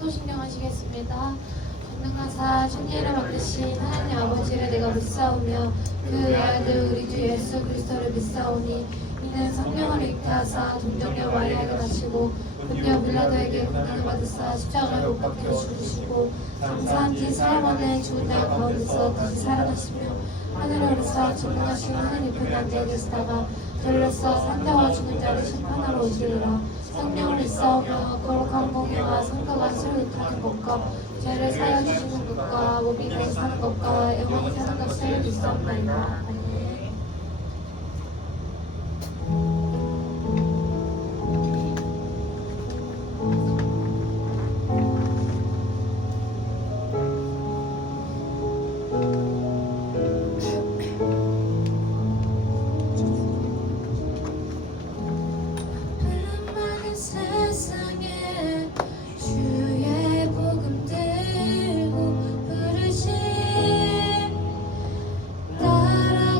성도신령하시겠습니다. 전능하사 천지를 만드신 하나님 아버지를 내가 믿사오며 그 외아들 우리 주 예수 그리스도를 믿사오니 이는 성령을 잉태하사 동정녀 마리아에게 나시고 본녀 빌라도에게 고난을 받으사 십자가에 못 박혀 죽으시고 장사한 지 사흘 만에 죽은 자 가운데서 다시 살아나시며 하늘에 오르사 전능하신 하나님 우편 앉아 계시다가 저리로서 산자와 죽은 자를 심판하러 오시리라. 성령을 믿사오며 거룩한 공의와 성도가 서로 입하는 것과 죄를 사하여 주시는 것과 몸이 다시 사는 것과 영원히 사는 것을 믿사옵나이다. 아멘. 따라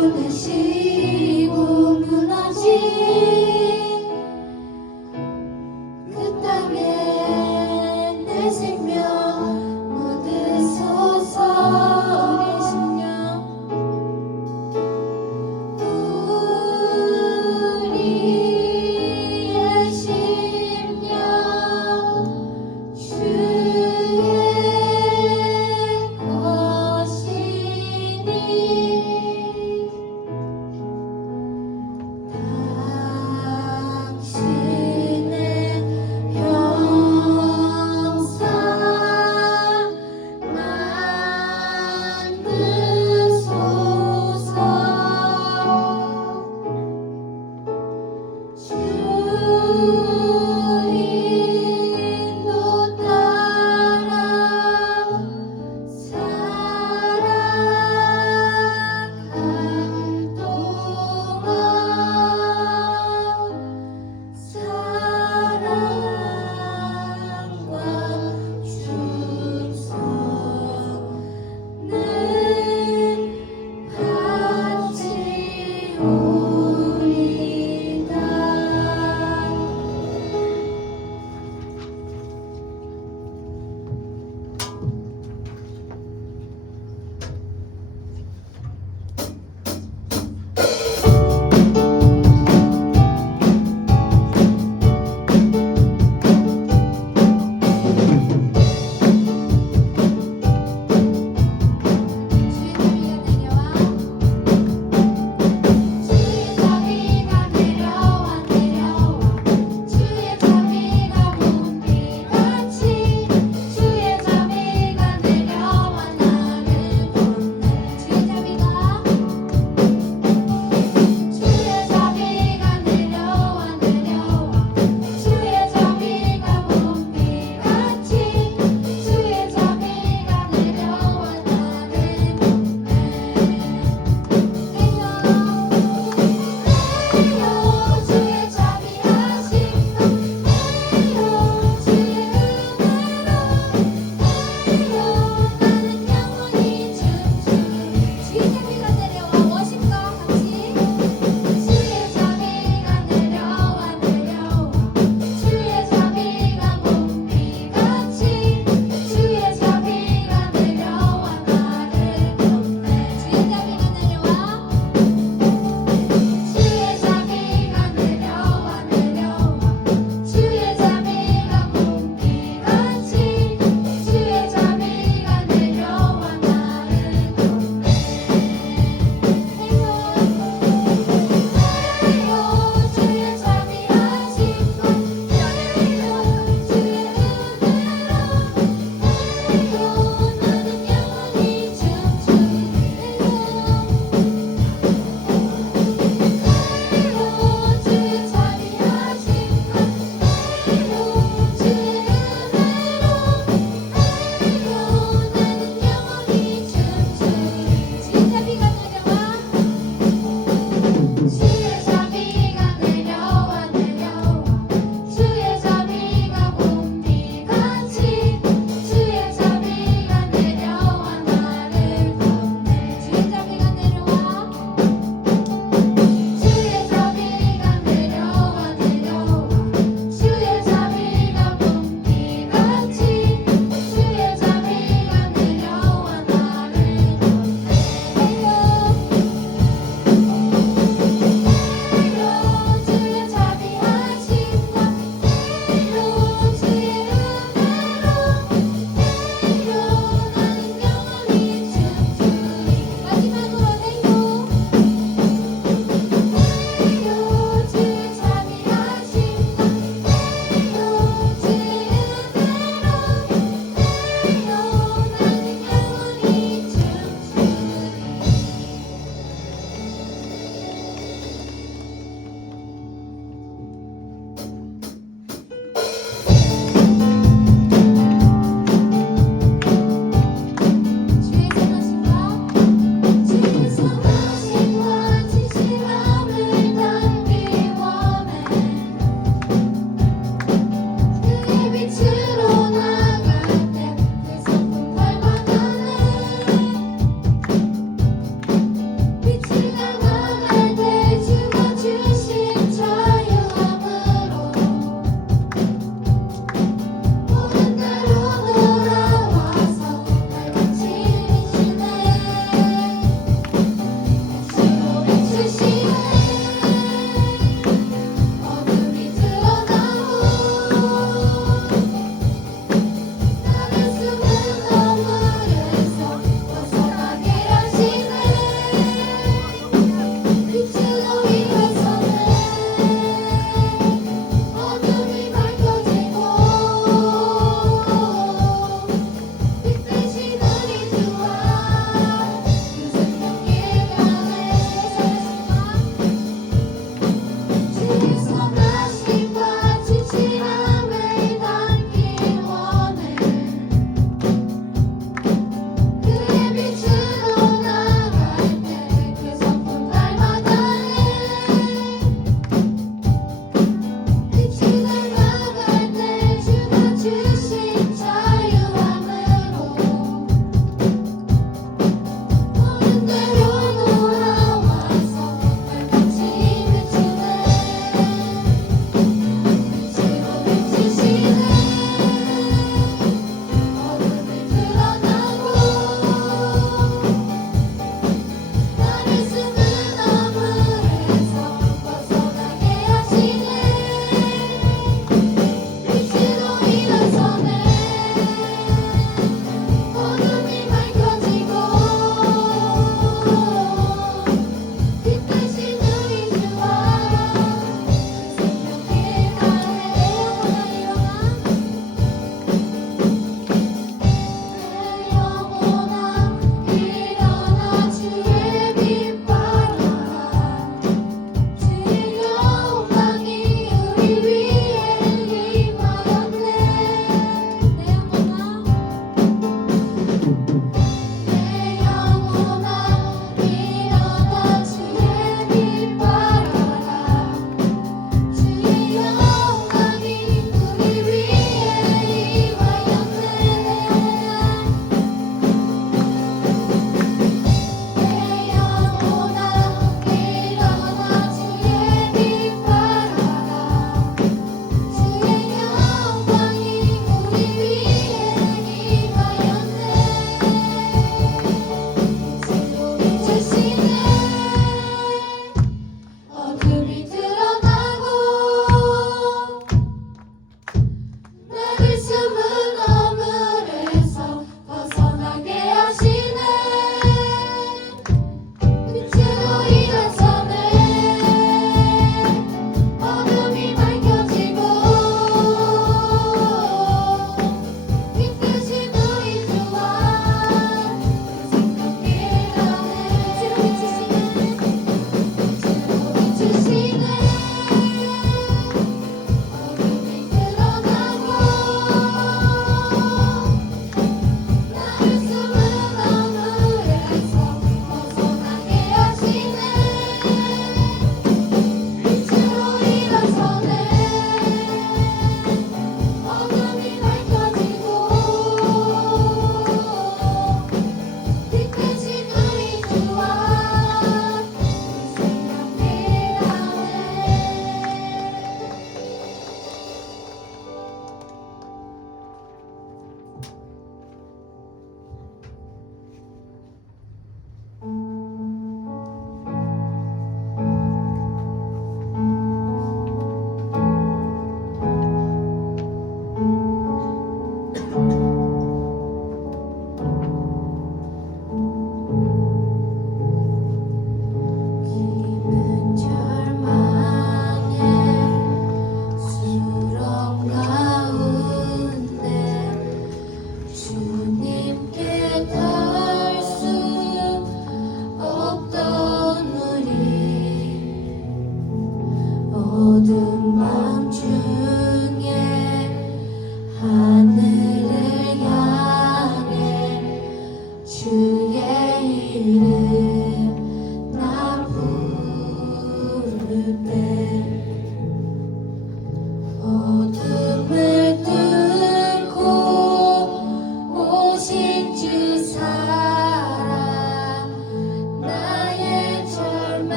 되시고 무너진 그 땅에 내 생명 묻으소서. 우리의 심령 주의 것이니 당신의 형상 만드소서. 주 인도 따라 살아가리.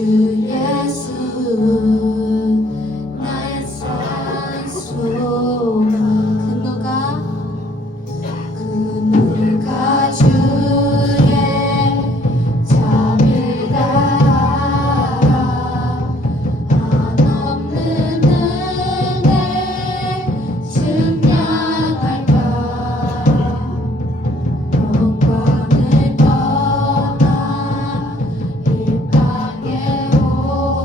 주 예수 나의 산소가 그 누가 주의 잠을 따라 한없는 은혜 증량할까 영광을 떠나 이 땅에 오셔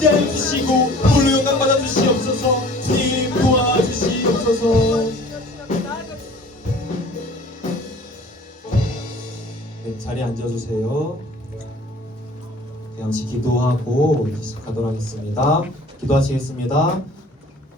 인자해 주시고 홀로 영광 받아 주시옵소서. 주님 도와주시옵소서. 네, 자리에 앉아주세요. 잠시 기도하고 시작하도록 하겠습니다. 기도하시겠습니다.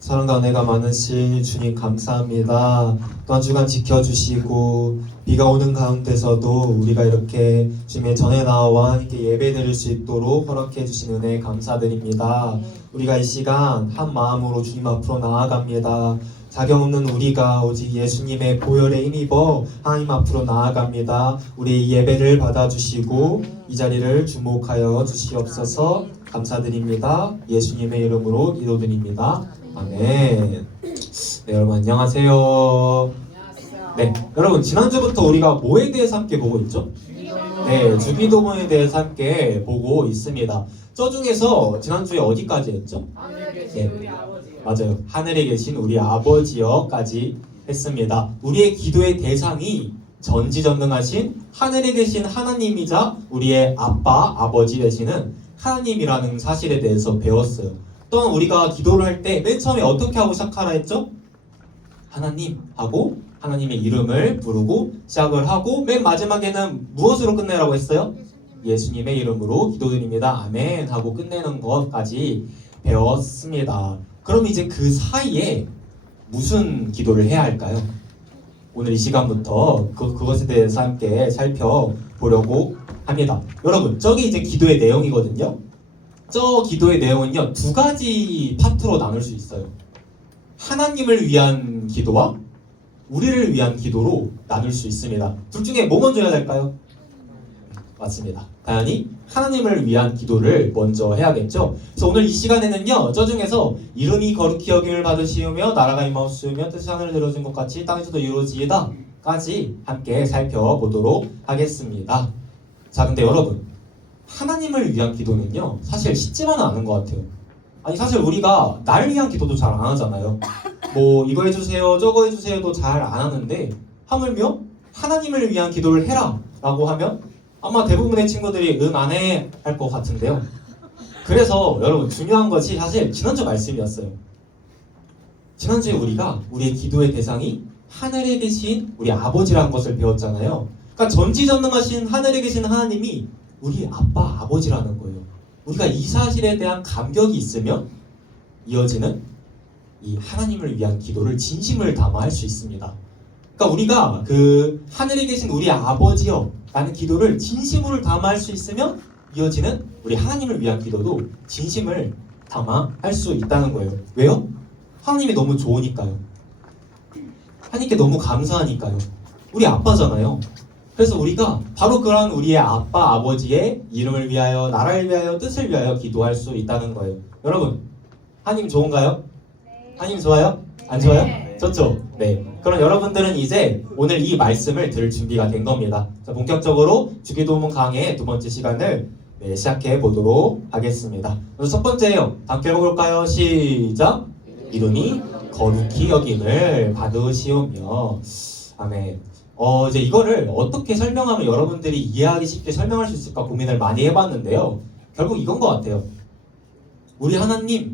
사랑과 은혜가 많으신 주님 감사합니다. 또 한 주간 지켜주시고 비가 오는 가운데서도 우리가 이렇게 주님의 전에 나와 함께 예배 드릴 수 있도록 허락해 주신 은혜 감사드립니다. 우리가 이 시간 한 마음으로 주님 앞으로 나아갑니다. 자격 없는 우리가 오직 예수님의 보혈에 힘입어 하나님 앞으로 나아갑니다. 우리 예배를 받아주시고 이 자리를 주목하여 주시옵소서. 감사드립니다. 예수님의 이름으로 기도드립니다. 아멘. 네, 여러분 안녕하세요. 네, 여러분 지난주부터 우리가 뭐에 대해서 함께 보고 있죠? 네, 주기도문에 대해서 함께 보고 있습니다. 저 중에서 지난주에 어디까지 했죠? 네, 맞아요. 하늘에 계신 우리 아버지여까지 했습니다. 우리의 기도의 대상이 전지전능하신 하늘에 계신 하나님이자 우리의 아빠, 아버지 되시는 하나님이라는 사실에 대해서 배웠어요. 또한 우리가 기도를 할 때 맨 처음에 어떻게 하고 시작하라 했죠? 하나님 하고 하나님의 이름을 부르고 시작을 하고 맨 마지막에는 무엇으로 끝내라고 했어요? 예수님의 이름으로 기도드립니다. 아멘 하고 끝내는 것까지 배웠습니다. 그럼 이제 그 사이에 무슨 기도를 해야 할까요? 오늘 이 시간부터 그것에 대해서 함께 살펴보려고 합니다. 여러분, 저게 이제 기도의 내용이거든요. 저 기도의 내용은요, 두 가지 파트로 나눌 수 있어요. 하나님을 위한 기도와 우리를 위한 기도로 나눌 수 있습니다. 둘 중에 뭐 먼저 해야 될까요? 맞습니다. 당연히 하나님을 위한 기도를 먼저 해야겠죠. 그래서 오늘 이 시간에는요, 저 중에서 이름이 거룩히 여김을 받으시오며 나라가 임하옵시오며 뜻이 하늘을 이루어진 것 같이 땅에서도 이루어지이다 까지 함께 살펴보도록 하겠습니다. 자, 근데 여러분, 하나님을 위한 기도는요, 사실 쉽지만은 않은 것 같아요. 아니, 사실 우리가 나를 위한 기도도 잘 안 하잖아요. 뭐 이거 해주세요 저거 해주세요도 잘 안 하는데 하물며 하나님을 위한 기도를 해라 라고 하면 아마 대부분의 친구들이 응 안 해 할 것 같은데요. 그래서 여러분, 중요한 것이 사실 지난주 말씀이었어요. 지난주에 우리가 우리의 기도의 대상이 하늘에 계신 우리 아버지라는 것을 배웠잖아요. 그러니까 전지전능하신 하늘에 계신 하나님이 우리 아빠, 아버지라는 거예요. 우리가 이 사실에 대한 감격이 있으면 이어지는 이 하나님을 위한 기도를 진심을 담아 할 수 있습니다. 그러니까 우리가 그 하늘에 계신 우리 아버지여 라는 기도를 진심으로 담아 할 수 있으면 이어지는 우리 하나님을 위한 기도도 진심을 담아 할 수 있다는 거예요. 왜요? 하나님이 너무 좋으니까요. 하나님께 너무 감사하니까요. 우리 아빠잖아요. 그래서 우리가 바로 그런 우리의 아빠, 아버지의 이름을 위하여, 나라를 위하여, 뜻을 위하여 기도할 수 있다는 거예요. 여러분, 하나님 좋은가요? 네. 하나님 좋아요? 안 좋아요? 네. 좋죠? 네. 그럼 여러분들은 이제 오늘 이 말씀을 들을 준비가 된 겁니다. 자, 본격적으로 주기도문 강의 두 번째 시간을 시작해 보도록 하겠습니다. 그래서 첫 번째요. 함께 읽어볼까요? 시작! 이름이 거룩히 여김을 받으시오며. 아멘. 이제 이거를 어떻게 설명하면 여러분들이 이해하기 쉽게 설명할 수 있을까 고민을 많이 해봤는데요. 결국 이건 것 같아요. 우리 하나님이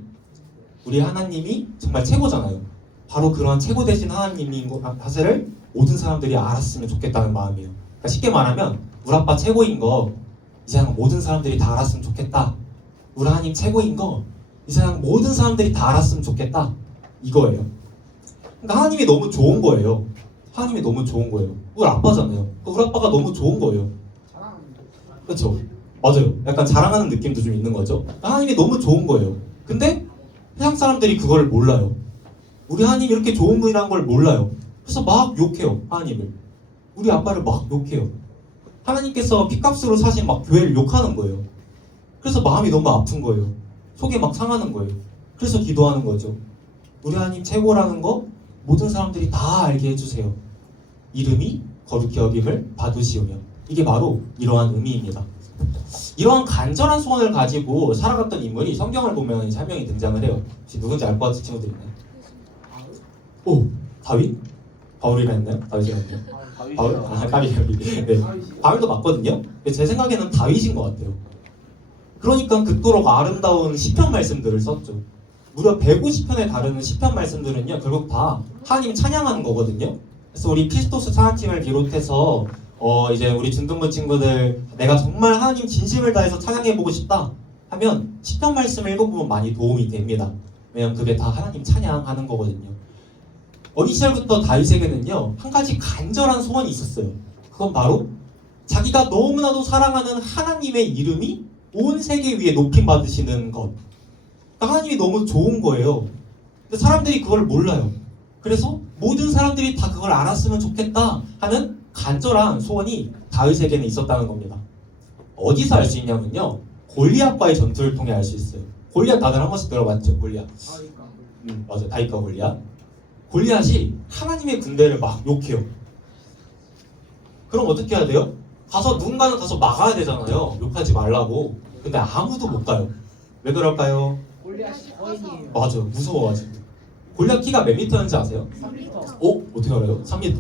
정말 최고잖아요. 바로 그런 최고 되신 하나님인 것 사실을 모든 사람들이 알았으면 좋겠다는 마음이에요. 그러니까 쉽게 말하면 우리 아빠 최고인 거 이 세상 모든 사람들이 다 알았으면 좋겠다. 우리 하나님 최고인 거 이 세상 모든 사람들이 다 알았으면 좋겠다. 이거예요. 그러니까 하나님이 너무 좋은 거예요. 하나님이 너무 좋은 거예요. 우리 아빠잖아요. 우리 아빠가 너무 좋은 거예요. 그렇죠? 맞아요. 약간 자랑하는 느낌도 좀 있는 거죠. 하나님이 너무 좋은 거예요. 근데 세상 사람들이 그걸 몰라요. 우리 하나님이 이렇게 좋은 분이라는 걸 몰라요. 그래서 막 욕해요. 하나님을. 우리 아빠를 막 욕해요. 하나님께서 핏값으로 사신 막 교회를 욕하는 거예요. 그래서 마음이 너무 아픈 거예요. 속이 막 상하는 거예요. 그래서 기도하는 거죠. 우리 하나님 최고라는 거 모든 사람들이 다 알게 해주세요. 이름이 거룩히 여김을 받으시오며. 이게 바로 이러한 의미입니다. 이러한 간절한 소원을 가지고 살아갔던 인물이 성경을 보면 한 명이 등장을 해요. 혹시 누군지 알 것 같은 친구들 있나요? 오! 다윗? 바울이라 했나요? 다윗이라 했나요? 바울? 네. 바울도 맞거든요. 제 생각에는 다윗인 것 같아요. 그러니까 그토록 아름다운 시편 말씀들을 썼죠. 무려 150편에 다루는 시편 말씀들은요, 결국 다 하나님 찬양하는 거거든요. 그래서 우리 피스토스 찬양팀을 비롯해서 이제 우리 중등부 친구들 내가 정말 하나님 진심을 다해서 찬양해보고 싶다 하면 시편 말씀을 읽어보면 많이 도움이 됩니다. 왜냐면 그게 다 하나님 찬양하는 거거든요. 어린 시절부터 다윗에게는요, 한 가지 간절한 소원이 있었어요. 그건 바로 자기가 너무나도 사랑하는 하나님의 이름이 온 세계 위에 높임 받으시는 것. 그러니까 하나님이 너무 좋은 거예요. 근데 사람들이 그걸 몰라요. 그래서 모든 사람들이 다 그걸 알았으면 좋겠다 하는 간절한 소원이 다윗에게는 있었다는 겁니다. 어디서 알 수 있냐면요, 골리앗과의 전투를 통해 알 수 있어요. 골리앗 다들 한 번씩 들어봤죠? 골리앗. 맞아요. 다윗과 골리앗. 골리앗이 하나님의 군대를 막 욕해요. 그럼 어떻게 해야 돼요? 누군가는 가서 막아야 되잖아요. 욕하지 말라고. 근데 아무도 못 가요. 왜 그럴까요? 골리앗이 거인이에요. 맞아요. 무서워가지고. 골리앗 키가 몇 미터인지 아세요? 3m. 어떻게 알아요? 3m.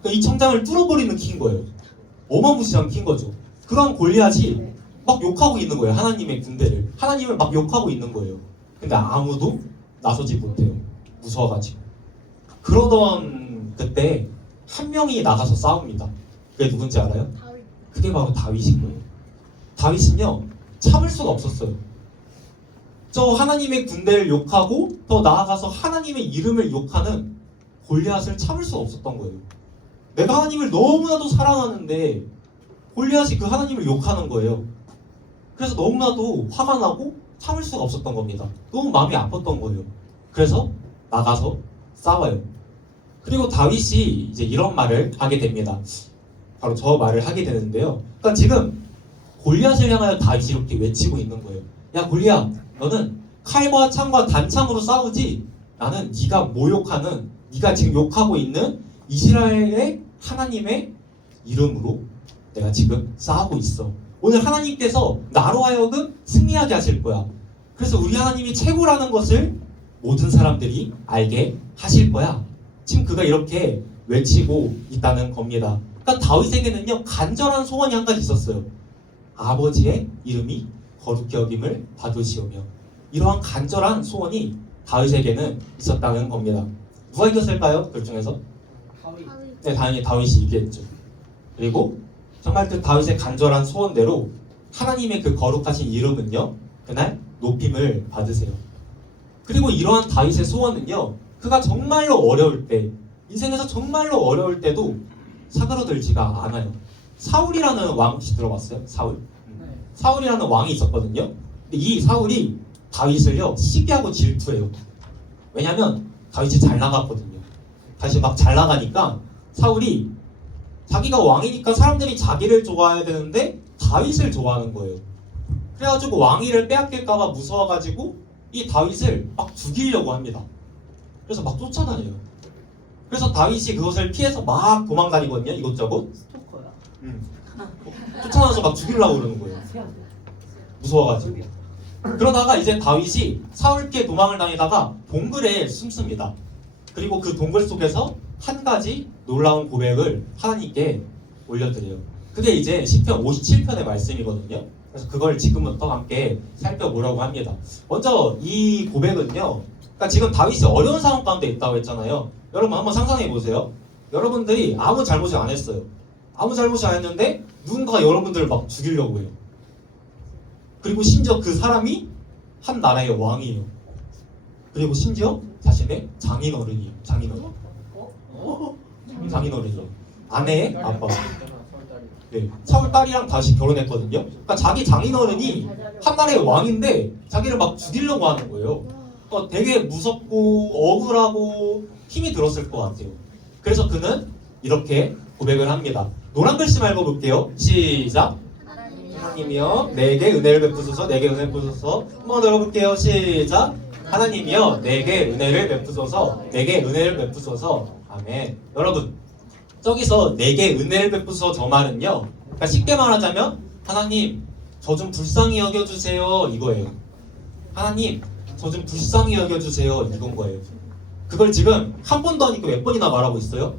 그러니까 이 청장을 뚫어버리는 키인 거예요. 어마무시한 키인 거죠. 그런 골리앗이 막 욕하고 있는 거예요. 하나님의 군대를. 하나님을 막 욕하고 있는 거예요. 근데 아무도 나서지 못해요. 무서워가지고. 그러던 그때 한 명이 나가서 싸웁니다. 그게 누군지 알아요? 그게 바로 다윗인 거예요. 다윗은요, 참을 수가 없었어요. 저 하나님의 군대를 욕하고 더 나아가서 하나님의 이름을 욕하는 골리앗을 참을 수가 없었던 거예요. 내가 하나님을 너무나도 사랑하는데 골리앗이 그 하나님을 욕하는 거예요. 그래서 너무나도 화가 나고 참을 수가 없었던 겁니다. 너무 마음이 아팠던 거예요. 그래서 나가서 싸워요. 그리고 다윗이 이제 이런 말을 하게 됩니다. 바로 저 말을 하게 되는데요. 그러니까 지금 골리앗을 향하여 다윗이 이렇게 외치고 있는 거예요. 야 골리앗, 너는 칼과 창과 단창으로 싸우지, 나는 네가 모욕하는, 네가 지금 욕하고 있는 이스라엘의 하나님의 이름으로 내가 지금 싸우고 있어. 오늘 하나님께서 나로 하여금 승리하게 하실 거야. 그래서 우리 하나님이 최고라는 것을 모든 사람들이 알게 하실 거야. 지금 그가 이렇게 외치고 있다는 겁니다. 그러니까 다윗에게는요, 간절한 소원이 한 가지 있었어요. 아버지의 이름이 거룩히 여김을 받으시오며. 이러한 간절한 소원이 다윗에게는 있었다는 겁니다. 누가 이겼을까요? 그 중에서? 다윗. 네, 당연히 다윗이 이겼죠. 그리고 정말 그 다윗의 간절한 소원대로 하나님의 그 거룩하신 이름은요, 그날 높임을 받으세요. 그리고 이러한 다윗의 소원은요, 그가 정말로 어려울 때, 인생에서 정말로 어려울 때도 사그러들지가 않아요. 사울이라는 왕 혹시 들어봤어요? 사울? 네. 사울이라는 왕이 있었거든요. 근데 이 사울이 다윗을요, 시기하고 질투해요. 왜냐면 다윗이 잘 나갔거든요. 다윗이 막 잘 나가니까 사울이 자기가 왕이니까 사람들이 자기를 좋아해야 되는데 다윗을 좋아하는 거예요. 그래가지고 왕위를 빼앗길까봐 무서워가지고 이 다윗을 막 죽이려고 합니다. 그래서 막 쫓아다녀요. 그래서 다윗이 그것을 피해서 막 도망다니거든요. 이곳저곳. 스토커야. 쫓아다녀서 막 죽이려고 그러는 거예요. 무서워가지고. 그러다가 이제 다윗이 사울께 도망을 다니다가 동굴에 숨습니다. 그리고 그 동굴 속에서 한 가지 놀라운 고백을 하나님께 올려드려요. 그게 이제 시편 57편의 말씀이거든요. 그래서 그걸 지금부터 함께 살펴보려고 합니다. 먼저 이 고백은요, 그러니까 지금 다윗이 어려운 상황 가운데 있다고 했잖아요. 여러분 한번 상상해 보세요. 여러분들이 아무 잘못을 안 했어요. 아무 잘못이 안 했는데 누군가가 여러분들을 막 죽이려고 해요. 그리고 심지어 그 사람이 한 나라의 왕이에요. 그리고 심지어 자신의 장인어른이에요. 장인어른이요. 아내의 아빠. 네, 사울 딸이랑 다시 결혼했거든요. 그러니까 자기 장인어른이 한 나라의 왕인데 자기를 막 죽이려고 하는 거예요. 그러니까 되게 무섭고 억울하고 힘이 들었을 것 같아요. 그래서 그는 이렇게 고백을 합니다. 노란 글씨만 읽어볼게요. 시작. 하나님이여 내게 은혜를 베푸소서. 내게 은혜를 베푸소서. 한번 더 읽어볼게요. 시작. 하나님이여 내게 은혜를 베푸소서. 내게 은혜를 베푸소서. 아멘. 여러분, 저기서 내게 은혜를 베푸소서 저 말은요, 그러니까 쉽게 말하자면 하나님 저 좀 불쌍히 여겨주세요 이거예요. 하나님 저 좀 불쌍히 여겨주세요 이건 거예요. 그걸 지금 한 번도 아니고 몇 번이나 말하고 있어요?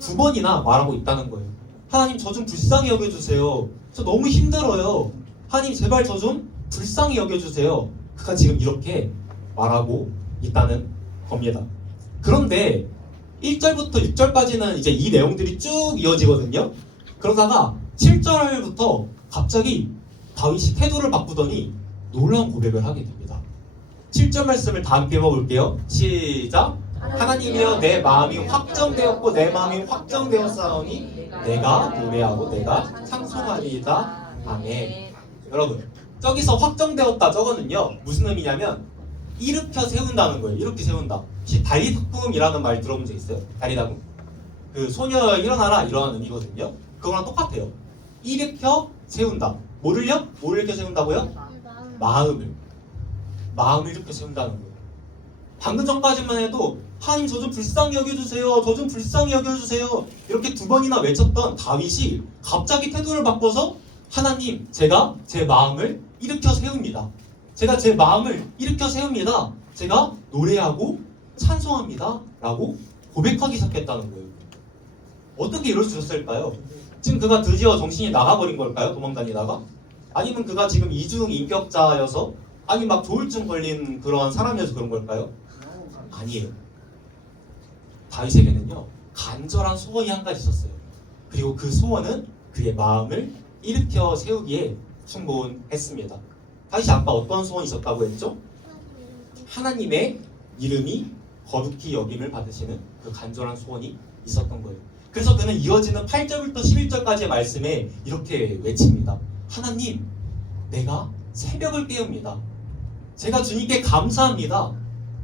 2번이나 말하고 있다는 거예요. 하나님 저 좀 불쌍히 여겨주세요. 저 너무 힘들어요. 하나님 제발 저 좀 불쌍히 여겨주세요. 그가 지금 이렇게 말하고 있다는 겁니다. 그런데 1절부터 6절까지는 이제 이 내용들이 쭉 이어지거든요. 그러다가 7절부터 갑자기 다윗이 태도를 바꾸더니 놀라운 고백을 하게 됩니다. 7절 말씀을 다 함께 읽어볼게요. 시작. 하나님이여 내 마음이 확정되었고 내 마음이 확정되었사오니 내가 노래하고 내가 찬송하리이다. 아멘. 여러분 저기서 확정되었다 저거는요 무슨 의미냐면 일으켜 세운다는 거예요. 이렇게 세운다. 혹시 다리다꿈이라는 말 들어본 적 있어요? 다리다꿈? 그 소녀 일어나라 이런 의미거든요. 그거랑 똑같아요. 일으켜 세운다. 뭐를요? 뭘 일으켜 세운다고요? 마음을 일으켜 세운다는 거예요. 방금 전까지만 해도 하나님 저 좀 불쌍히 여겨주세요. 저 좀 불쌍히 여겨주세요. 이렇게 2번이나 외쳤던 다윗이 갑자기 태도를 바꿔서 하나님 제가 제 마음을 일으켜 세웁니다. 제가 제 마음을 일으켜 세웁니다. 제가 노래하고 찬송합니다. 라고 고백하기 시작했다는 거예요. 어떻게 이럴 수 있었을까요? 지금 그가 드디어 정신이 나가버린 걸까요? 도망다니다가? 아니면 그가 지금 이중 인격자여서 아니 막 조울증 걸린 그런 사람이어서 그런 걸까요? 아니에요. 다윗에게는요 간절한 소원이 한 가지 있었어요. 그리고 그 소원은 그의 마음을 일으켜 세우기에 충분했습니다. 다윗이 아까 어떤 소원이 있었다고 했죠? 하나님의 이름이 거룩히 여김을 받으시는 그 간절한 소원이 있었던 거예요. 그래서 그는 이어지는 8절부터 11절까지의 말씀에 이렇게 외칩니다. 하나님, 내가 새벽을 깨웁니다. 제가 주님께 감사합니다.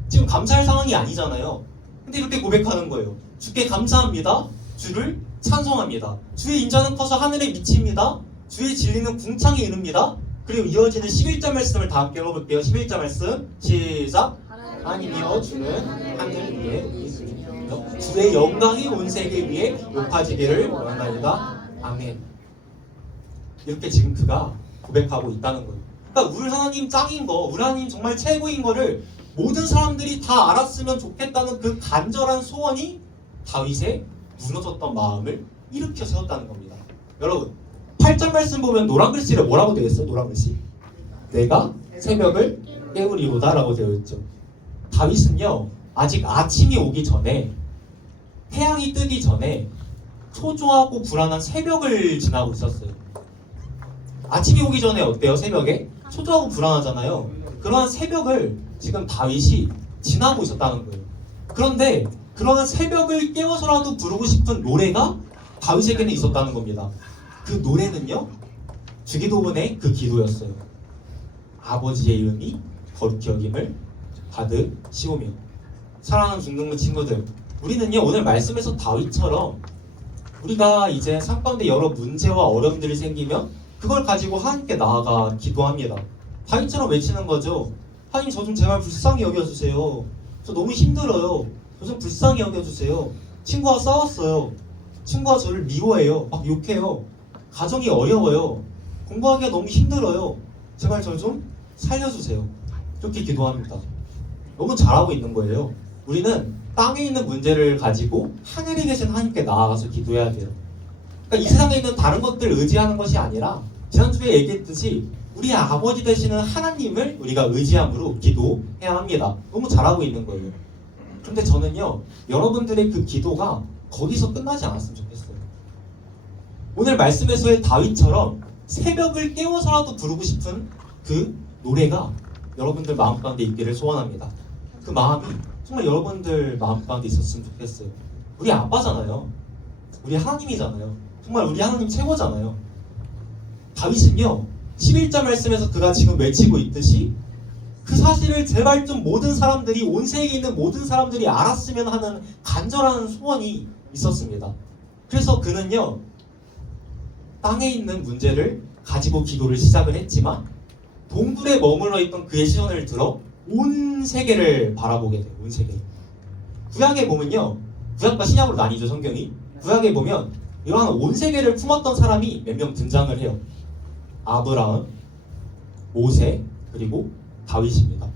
지금 감사할 상황이 아니잖아요. 근데 이렇게 고백하는 거예요. 주께 감사합니다. 주를 찬송합니다. 주의 인자는 커서 하늘에 미칩니다. 주의 진리는 궁창에 이릅니다. 그리고 이어지는 11절 말씀을 다 함께 읽어볼게요. 11절 말씀 시작. 하나님이여 주는 하늘 위에 있으시며 주의 영광이 온 세계 위에 높아지기를 원하나이다. 아멘. 이렇게 지금 그가 고백하고 있다는 거예요. 그러니까 우리 하나님 짱인 거, 우리 하나님 정말 최고인 거를 모든 사람들이 다 알았으면 좋겠다는 그 간절한 소원이 다윗의 무너졌던 마음을 일으켜 세웠다는 겁니다. 여러분 8절 말씀 보면 노란 글씨를 뭐라고 되어 있어요? 노란 글씨 내가 새벽을 깨우리로다 라고 되어 있죠. 다윗은요 아직 아침이 오기 전에 태양이 뜨기 전에 초조하고 불안한 새벽을 지나고 있었어요. 아침이 오기 전에 어때요? 새벽에? 초조하고 불안하잖아요. 그러한 새벽을 지금 다윗이 지나고 있었다는 거예요. 그런데 그러한 새벽을 깨워서라도 부르고 싶은 노래가 다윗에게는 있었다는 겁니다. 그 노래는요 주기도문의 그 기도였어요. 아버지의 이름이 거룩히 여김을 받으시오며. 사랑하는 중등부 친구들, 우리는요 오늘 말씀에서 다윗처럼 우리가 이제 삶 가운데 여러 문제와 어려움들이 생기면 그걸 가지고 하나님께 나아가 기도합니다. 다윗처럼 외치는 거죠. 하나님 저 좀 제발 불쌍히 여겨주세요. 저 너무 힘들어요. 저 좀 불쌍히 여겨주세요. 친구와 싸웠어요. 친구가 저를 미워해요. 막 욕해요. 가정이 어려워요. 공부하기가 너무 힘들어요. 제발 저 좀 살려주세요. 이렇게 기도합니다. 너무 잘하고 있는 거예요. 우리는 땅에 있는 문제를 가지고 하늘에 계신 하나님께 나아가서 기도해야 돼요. 그러니까 이 세상에 있는 다른 것들을 의지하는 것이 아니라 지난주에 얘기했듯이 우리 아버지 되시는 하나님을 우리가 의지함으로 기도해야 합니다. 너무 잘하고 있는 거예요. 그런데 저는요 여러분들의 그 기도가 거기서 끝나지 않았으면 좋겠어요. 오늘 말씀에서의 다윗처럼 새벽을 깨워서라도 부르고 싶은 그 노래가 여러분들 마음 가운데 있기를 소원합니다. 그 마음이 정말 여러분들 마음 가운데 있었으면 좋겠어요. 우리 아빠잖아요. 우리 하나님이잖아요. 정말 우리 하나님 최고잖아요. 다윗은요 11절 말씀에서 그가 지금 외치고 있듯이 그 사실을 제발 좀 모든 사람들이, 온 세계에 있는 모든 사람들이 알았으면 하는 간절한 소원이 있었습니다. 그래서 그는요 땅에 있는 문제를 가지고 기도를 시작을 했지만 동굴에 머물러 있던 그의 시선을 들어 온 세계를 바라보게 돼요. 온 세계. 구약에 보면요, 구약과 신약으로 나뉘죠. 성경이. 구약에 보면 이러한 온 세계를 품었던 사람이 몇 명 등장을 해요. 아브라함, 모세, 그리고 다윗입니다.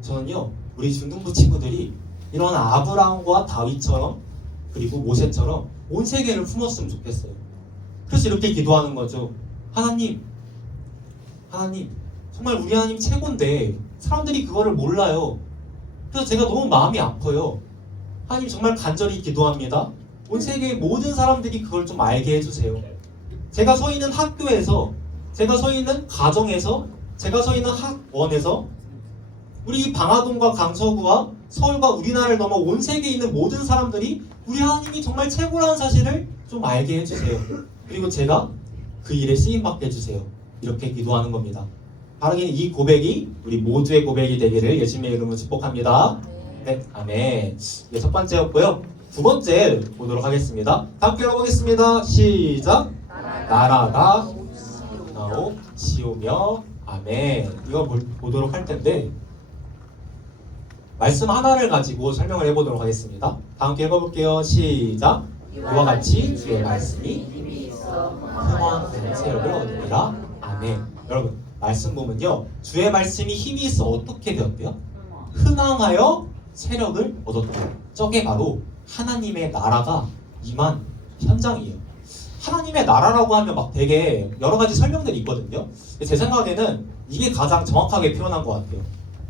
저는요 우리 중등부 친구들이 이런 아브라함과 다윗처럼 그리고 모세처럼 온 세계를 품었으면 좋겠어요. 그래서 이렇게 기도하는 거죠. 하나님 하나님 정말 우리 하나님 최고인데 사람들이 그거를 몰라요. 그래서 제가 너무 마음이 아파요. 하나님 정말 간절히 기도합니다. 온 세계의 모든 사람들이 그걸 좀 알게 해주세요. 제가 서 있는 학교에서, 제가 서 있는 가정에서, 제가 서 있는 학원에서 우리 방화동과 강서구와 서울과 우리나라를 넘어 온 세계에 있는 모든 사람들이 우리 하나님이 정말 최고라는 사실을 좀 알게 해주세요. 그리고 제가 그 일에 쓰임받게 해주세요. 이렇게 기도하는 겁니다. 바라기는 이 고백이 우리 모두의 고백이 되기를 예수님의 이름으로 축복합니다. 네, 아멘. 이게 첫 번째였고요. 두 번째 보도록 하겠습니다. 다 함께 읽어보겠습니다. 시작. 나라가 나오시오며 아멘. 이거 보도록 할 텐데 말씀 하나를 가지고 설명을 해보도록 하겠습니다. 다 함께 읽어볼게요. 시작. 이와 같이 주의 말씀이 힘이 있어 흥왕되는 세력을 얻으리라. 아멘. 여러분 말씀 보면요, 주의 말씀이 힘이 있어 어떻게 되었대요? 흥왕하여 세력을 얻었대요. 저게 바로 하나님의 나라가 임한 현장이에요. 하나님의 나라라고 하면 막 되게 여러 가지 설명들이 있거든요. 제 생각에는 이게 가장 정확하게 표현한 것 같아요.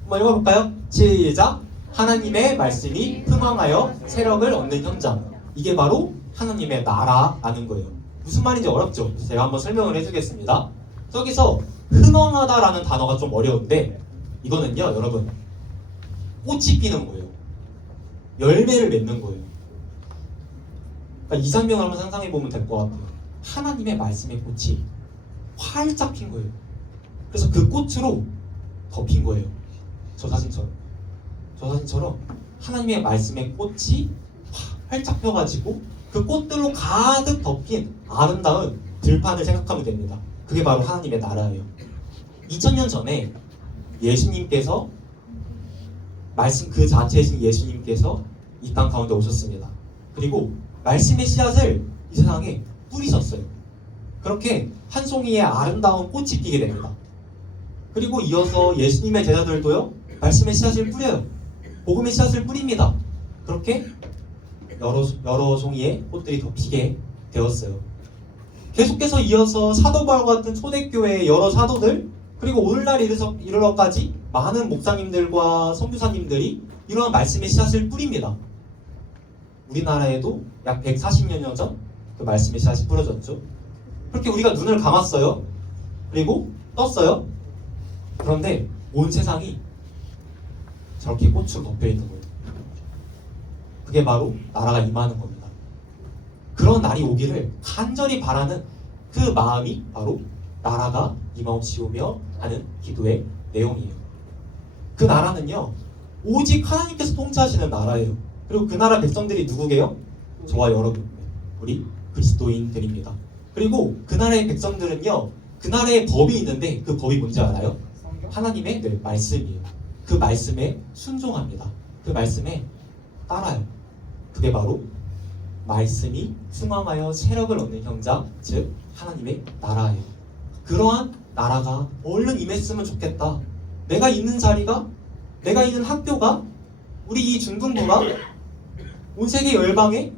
한번 읽어볼까요? 시작. 하나님의 말씀이 흥왕하여 세력을 얻는 현장. 이게 바로 하나님의 나라라는 거예요. 무슨 말인지 어렵죠? 제가 한번 설명을 해주겠습니다. 저기서 흥왕하다라는 단어가 좀 어려운데 이거는요, 여러분 꽃이 피는 거예요. 열매를 맺는 거예요. 그러니까 이 장면을 한번 상상해 보면 될 것 같아요. 하나님의 말씀의 꽃이 활짝 핀 거예요. 그래서 그 꽃으로 덮인 거예요. 저 사진처럼 하나님의 말씀의 꽃이 활짝 펴가지고 그 꽃들로 가득 덮인 아름다운 들판을 생각하면 됩니다. 그게 바로 하나님의 나라예요. 2000년 전에 예수님께서 말씀 그 자체이신 예수님께서 이 땅 가운데 오셨습니다. 그리고 말씀의 씨앗을 이 세상에 뿌리셨어요. 그렇게 한 송이의 아름다운 꽃이 피게 됩니다. 그리고 이어서 예수님의 제자들도요, 말씀의 씨앗을 뿌려요. 복음의 씨앗을 뿌립니다. 그렇게 여러 송이의 꽃들이 더 피게 되었어요. 계속해서 이어서 사도 바울과 같은 초대교회의 여러 사도들, 그리고 오늘날 이르러까지 많은 목사님들과 선교사님들이 이러한 말씀의 씨앗을 뿌립니다. 우리나라에도 약 140년 전 그 말씀의 씨앗이 뿌려졌죠. 그렇게 우리가 눈을 감았어요. 그리고 떴어요. 그런데 온 세상이 저렇게 꽃으로 덮여 있는 거예요. 그게 바로 나라가 임하는 겁니다. 그런 날이 오기를 간절히 바라는 그 마음이 바로 나라가 임하옵시오며 하는 기도의 내용이에요. 그 나라는요, 오직 하나님께서 통치하시는 나라예요. 그리고 그 나라 백성들이 누구게요? 저와 여러분, 우리 그리스도인들입니다. 그리고 그 나라의 백성들은요, 그 나라의 법이 있는데 그 법이 뭔지 알아요? 하나님의 말씀이에요. 그 말씀에 순종합니다. 그 말씀에 따라요. 그게 바로 말씀이 승왕하여 세력을 얻는 형장, 즉 하나님의 나라예요. 그러한 나라가 얼른 임했으면 좋겠다. 내가 있는 자리가, 내가 있는 학교가, 우리 이 중등부가 온 세계 열방에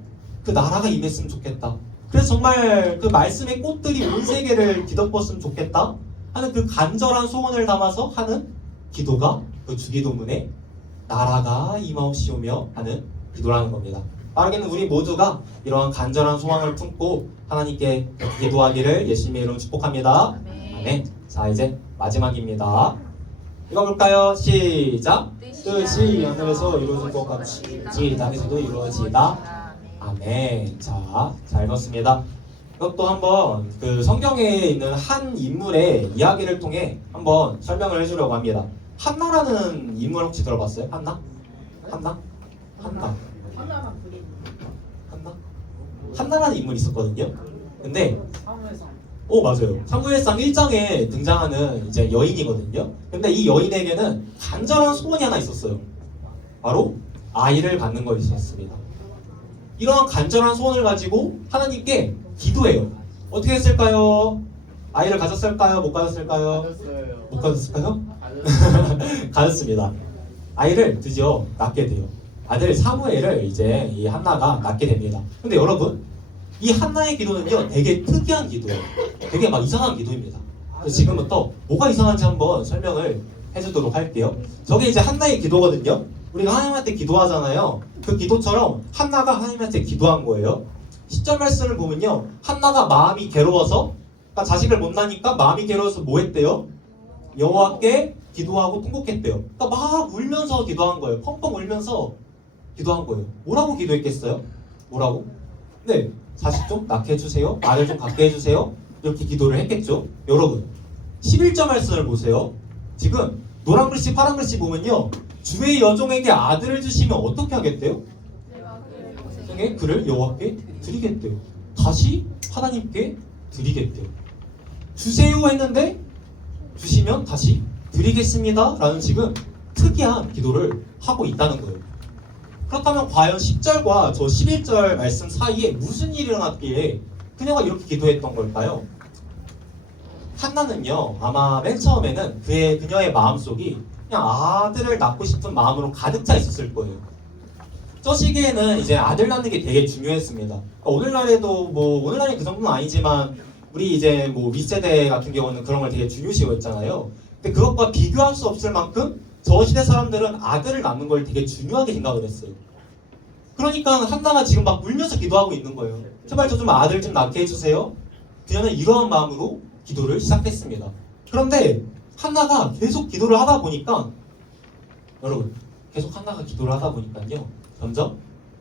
그 나라가 임했으면 좋겠다. 그래서 정말 그 말씀의 꽃들이 온 세계를 뒤덮었으면 좋겠다 하는 그 간절한 소원을 담아서 하는 기도가 그 주기도문에 나라가 임하옵시오며 하는 기도라는 겁니다. 빠르게는 우리 모두가 이러한 간절한 소망을 품고 하나님께 기도하기를 예수님의 이름으로 축복합니다. 아멘. 자, 이제 마지막입니다. 읽어볼까요? 시작. 뜻이 하늘에서 이루어진 것 같이 이 땅에서도 이루어지다. 아멘. 자, 잘 읽었습니다. 이것도 한번 그 성경에 있는 한 인물의 이야기를 통해 한번 설명을 해주려고 합니다. 한나라는 인물 혹시 들어봤어요? 한나? 한나라는 인물이 있었거든요. 근데 맞아요. 사무엘상 1장에 등장하는 이제 여인이거든요. 근데 이 여인에게는 간절한 소원이 하나 있었어요. 바로 아이를 갖는 것이었습니다. 이러한 간절한 소원을 가지고 하나님께 기도해요. 어떻게 했을까요? 아이를 가졌을까요? 못 가졌을까요? 못 가졌을까요? 가졌습니다. 아이를 드디어 낳게 돼요. 아들 사무엘을 이제 이 한나가 낳게 됩니다. 근데 여러분, 이 한나의 기도는요, 되게 특이한 기도예요. 되게 막 이상한 기도입니다. 지금부터 뭐가 이상한지 한번 설명을 해주도록 할게요. 저게 이제 한나의 기도거든요. 우리가 하나님한테 기도하잖아요. 그 기도처럼 한나가 하나님한테 기도한 거예요. 10절 말씀을 보면요, 한나가 마음이 괴로워서, 그러니까 자식을 못 낳으니까 마음이 괴로워서 뭐 했대요? 여호와께 기도하고 통곡했대요. 그러니까 막 울면서 기도한 거예요. 펑펑 울면서 기도한 거예요. 뭐라고 기도했겠어요? 뭐라고? 네, 자식 좀 낳게 해주세요. 아들 좀 갖게 해주세요. 이렇게 기도를 했겠죠. 여러분, 11절 말씀을 보세요. 지금 노란 글씨 파란 글씨 보면요, 주의 여종에게 아들을 주시면 어떻게 하겠대요? 여종의 그를 여호와께 드리겠대요. 다시 하나님께 드리겠대요. 주세요 했는데 주시면 다시 드리겠습니다 라는 지금 특이한 기도를 하고 있다는 거예요. 그렇다면 과연 10절과 저 11절 말씀 사이에 무슨 일이 일어났기에 그녀가 이렇게 기도했던 걸까요? 한나는요, 아마 맨 처음에는 그녀의 마음속이 그냥 아들을 낳고 싶은 마음으로 가득 차 있었을 거예요. 저 시기에는 이제 아들 낳는 게 되게 중요했습니다. 그러니까 오늘날에도 오늘날이 그 정도는 아니지만 우리 이제 윗세대 같은 경우는 그런 걸 되게 중요시 여겼잖아요. 근데 그것과 비교할 수 없을 만큼 저 시대 사람들은 아들을 낳는 걸 되게 중요하게 생각을 했어요. 그러니까 한나가 지금 막 울면서 기도하고 있는 거예요. 제발 저 좀 아들 좀 낳게 해주세요. 그녀는 이러한 마음으로 기도를 시작했습니다. 그런데 한나가 계속 기도를 하다 보니까, 여러분, 계속 한나가 기도를 하다 보니까요, 점점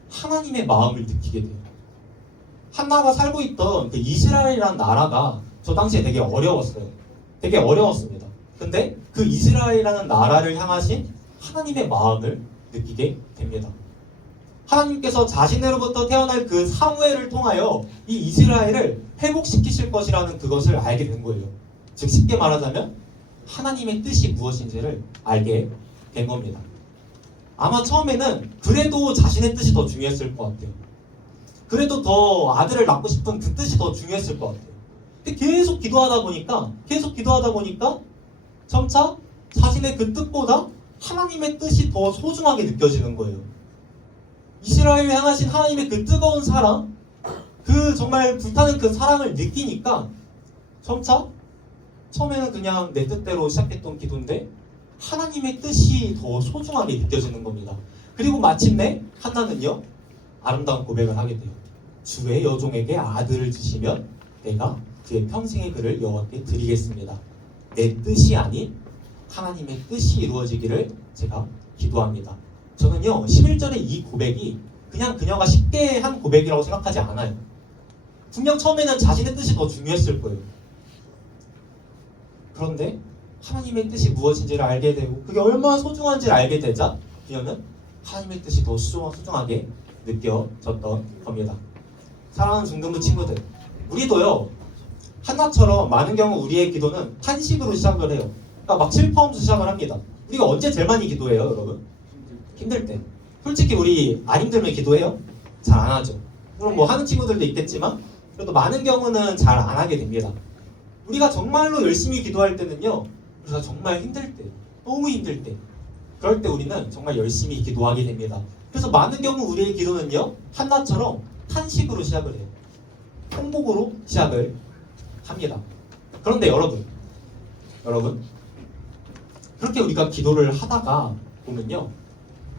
하나님의 마음을 느끼게 돼요. 한나가 살고 있던 그 이스라엘이라는 나라가 저 당시에 되게 어려웠어요. 되게 어려웠습니다. 근데 그 이스라엘이라는 나라를 향하신 하나님의 마음을 느끼게 됩니다. 하나님께서 자신으로부터 태어날 그 사무엘을 통하여 이 이스라엘을 회복시키실 것이라는 그것을 알게 된 거예요. 즉 쉽게 말하자면 하나님의 뜻이 무엇인지를 알게 된 겁니다. 아마 처음에는 그래도 자신의 뜻이 더 중요했을 것 같아요. 그래도 더 아들을 낳고 싶은 그 뜻이 더 중요했을 것 같아요. 근데 계속 기도하다 보니까 점차 자신의 그 뜻보다 하나님의 뜻이 더 소중하게 느껴지는 거예요. 이스라엘을 향하신 하나님의 그 뜨거운 사랑, 그 정말 불타는 그 사랑을 느끼니까 점차 처음에는 그냥 내 뜻대로 시작했던 기도인데 하나님의 뜻이 더 소중하게 느껴지는 겁니다. 그리고 마침내 한나는요, 아름다운 고백을 하게 돼요. 주의 여종에게 아들을 주시면 내가 그의 평생의 그를 여호와께 드리겠습니다. 내 뜻이 아닌 하나님의 뜻이 이루어지기를 제가 기도합니다. 저는요, 11절의 이 고백이 그냥 그녀가 쉽게 한 고백이라고 생각하지 않아요. 분명 처음에는 자신의 뜻이 더 중요했을 거예요. 그런데 하나님의 뜻이 무엇인지를 알게 되고 그게 얼마나 소중한지를 알게 되자 그녀는 하나님의 뜻이 더 소중하게 느껴졌던 겁니다. 사랑하는 중등부 친구들, 우리도요, 한나처럼 많은 경우 우리의 기도는 탄식으로 시작을 해요. 그러니까 막 슬퍼하면서 시작을 합니다. 우리가 언제 제일 많이 기도해요, 여러분? 힘들 때. 솔직히 우리 안 힘들면 기도해요? 잘 안 하죠. 물론 하는 친구들도 있겠지만 그래도 많은 경우는 잘 안 하게 됩니다. 우리가 정말로 열심히 기도할 때는요, 우리가 정말 힘들 때, 너무 힘들 때, 그럴 때 우리는 정말 열심히 기도하게 됩니다. 그래서 많은 경우 우리의 기도는요, 한나처럼 탄식으로 시작을 해요. 통곡으로 시작을 합니다. 그런데 여러분, 그렇게 우리가 기도를 하다가 보면요,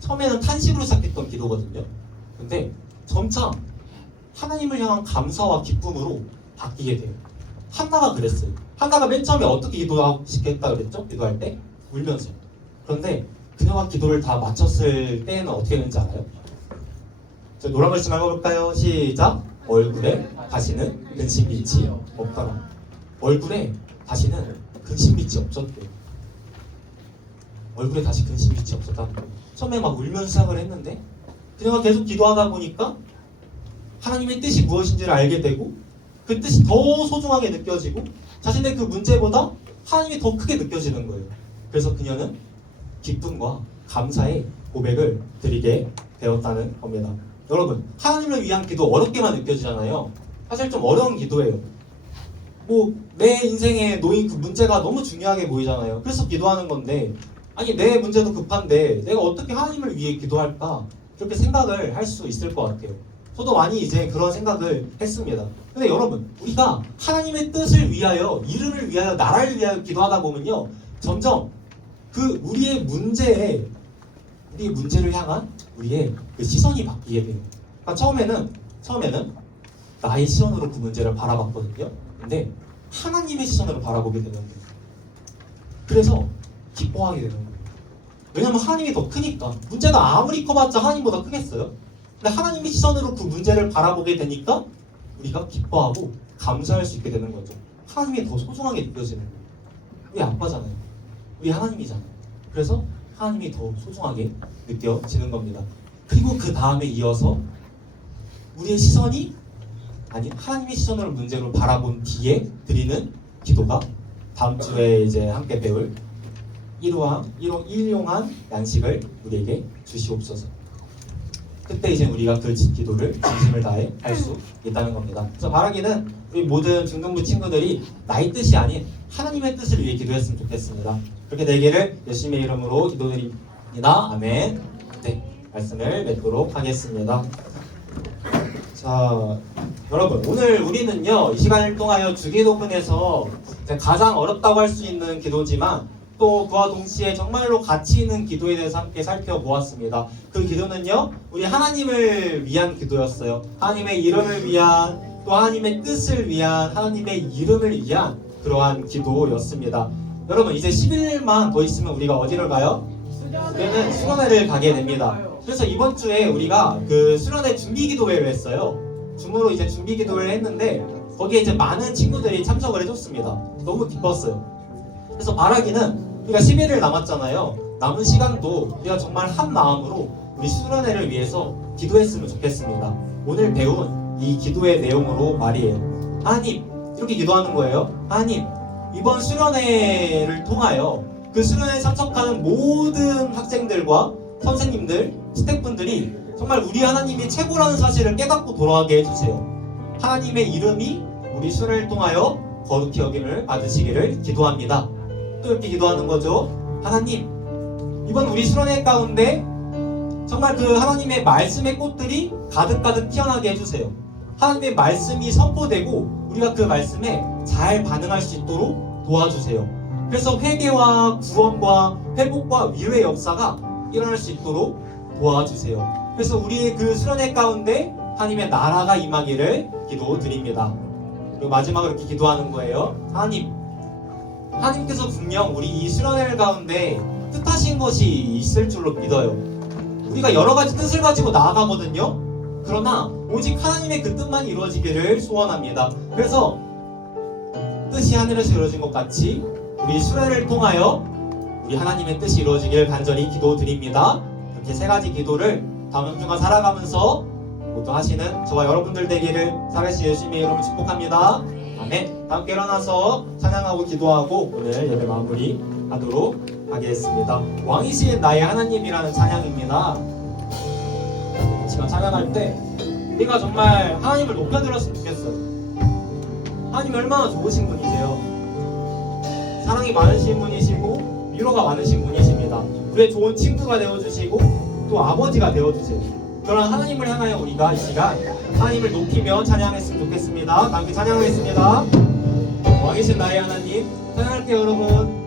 처음에는 탄식으로 시작했던 기도거든요. 근데 점차 하나님을 향한 감사와 기쁨으로 바뀌게 돼요. 한나가 그랬어요. 한나가 맨 처음에 어떻게 기도했다 그랬죠? 기도할 때? 울면서. 그런데 그녀가 기도를 다 마쳤을 때는 어떻게 했는지 알아요? 저 노란 글씨 말고 볼까요? 시작! 얼굴에 다시는 근심빛이 없더라. 얼굴에 다시는 근심빛이 없었대요. 얼굴에 다시 근심빛이 없었다는 거예요. 처음에 막 울면서 시작을 했는데 그녀가 계속 기도하다 보니까 하나님의 뜻이 무엇인지를 알게 되고 그 뜻이 더 소중하게 느껴지고 자신의 그 문제보다 하나님이 더 크게 느껴지는 거예요. 그래서 그녀는 기쁨과 감사의 고백을 드리게 되었다는 겁니다. 여러분, 하나님을 위한 기도 어렵게만 느껴지잖아요. 사실 좀 어려운 기도예요. 내 인생에 놓인 그 문제가 너무 중요하게 보이잖아요. 그래서 기도하는 건데, 아니 내 문제도 급한데 내가 어떻게 하나님을 위해 기도할까? 그렇게 생각을 할 수 있을 것 같아요. 저도 많이 이제 그런 생각을 했습니다. 근데 여러분, 우리가 하나님의 뜻을 위하여, 이름을 위하여, 나라를 위하여 기도하다 보면요, 점점 그 우리의 문제를 향한 우리의 그 시선이 바뀌게 돼요. 그러니까 처음에는 나의 시선으로 그 문제를 바라봤거든요. 근데 하나님의 시선으로 바라보게 되는 거예요. 그래서 기뻐하게 되는 거예요. 왜냐면 하나님이 더 크니까. 문제가 아무리 커봤자 하나님보다 크겠어요? 근데 하나님의 시선으로 그 문제를 바라보게 되니까 우리가 기뻐하고 감사할 수 있게 되는 거죠. 하나님이 더 소중하게 느껴지는 거예요. 우리 아빠잖아요. 우리 하나님이잖아요. 그래서 하나님이 더 소중하게 느껴지는 겁니다. 그리고 그 다음에 이어서 우리의 시선이 하나님의 시선으로 문제를 바라본 뒤에 드리는 기도가 다음 주에 이제 함께 배울 일용한 양식을 우리에게 주시옵소서. 그때 이제 우리가 그 기도를 진심을 다해 할 수 있다는 겁니다. 그래서 바라기는 우리 모든 중등부 친구들이 나의 뜻이 아닌 하나님의 뜻을 위해 기도했으면 좋겠습니다. 그렇게 되기를 예수님의 이름으로 기도드립니다. 아멘. 네, 말씀을 맺도록 하겠습니다. 자, 여러분, 오늘 우리는요, 이 시간을 통하여 주기도문에서 가장 어렵다고 할 수 있는 기도지만 또 그와 동시에 정말로 가치 있는 기도에 대해서 함께 살펴보았습니다. 그 기도는요, 우리 하나님을 위한 기도였어요. 하나님의 이름을 위한, 또 하나님의 뜻을 위한, 하나님의 이름을 위한 그러한 기도였습니다. 여러분, 이제 10일만 더 있으면 우리가 어디를 가요? 우리는 수련회를 가게 됩니다. 그래서 이번 주에 우리가 그 수련회 준비 기도회를 했어요. 줌으로 이제 준비 기도를 했는데 거기에 이제 많은 친구들이 참석을 해줬습니다. 너무 기뻤어요. 그래서 바라기는 우리가 10일을 남았잖아요. 남은 시간도 우리가 정말 한 마음으로 우리 수련회를 위해서 기도했으면 좋겠습니다. 오늘 배운 이 기도의 내용으로 말이에요. 하나님, 이렇게 기도하는 거예요. 하나님, 이번 수련회를 통하여 그 수련회에 참석하는 모든 학생들과 선생님들, 스태프분들이 정말 우리 하나님이 최고라는 사실을 깨닫고 돌아가게 해주세요. 하나님의 이름이 우리 수련회를 통하여 거룩히 여김을 받으시기를 기도합니다. 또 이렇게 기도하는 거죠. 하나님, 이번 우리 수련회 가운데 정말 그 하나님의 말씀의 꽃들이 가득가득 피어나게 해주세요. 하나님의 말씀이 선포되고 우리가 그 말씀에 잘 반응할 수 있도록 도와주세요. 그래서 회개와 구원과 회복과 위로의 역사가 일어날 수 있도록 도와주세요. 그래서 우리의 그 수련회 가운데 하나님의 나라가 임하기를 기도드립니다. 그리고 마지막으로 이렇게 기도하는 거예요. 하나님께서 분명 우리 이 수련회 가운데 뜻하신 것이 있을 줄로 믿어요. 우리가 여러 가지 뜻을 가지고 나아가거든요. 그러나 오직 하나님의 그 뜻만 이루어지기를 소원합니다. 그래서 뜻이 하늘에서 이루어진 것 같이 우리 수련회를 통하여 우리 하나님의 뜻이 이루어지기를 간절히 기도드립니다. 이렇게 세 가지 기도를 다음 한 주간 살아가면서 모두 하시는 저와 여러분들 되기를 살아계신 예수님의 이름으로 축복합니다. 아멘. 다 함께 일어나서 찬양하고 기도하고 오늘 예배 마무리 하도록 하겠습니다. 왕이신 나의 하나님이라는 찬양입니다. 지금 찬양할 때 우리가 정말 하나님을 높여드렸으면 좋겠어요. 하나님이 얼마나 좋으신 분이세요. 사랑이 많으신 분이시고 위로가 많으신 분이십니다. 우리의 좋은 친구가 되어주시고 또 아버지가 되어주세요. 그런 하나님을 향하여 우리가 이 시간 하나님을 높이며 찬양했으면 좋겠습니다. 함께 찬양하겠습니다. 왕이신 나의 하나님, 찬양할게요 여러분.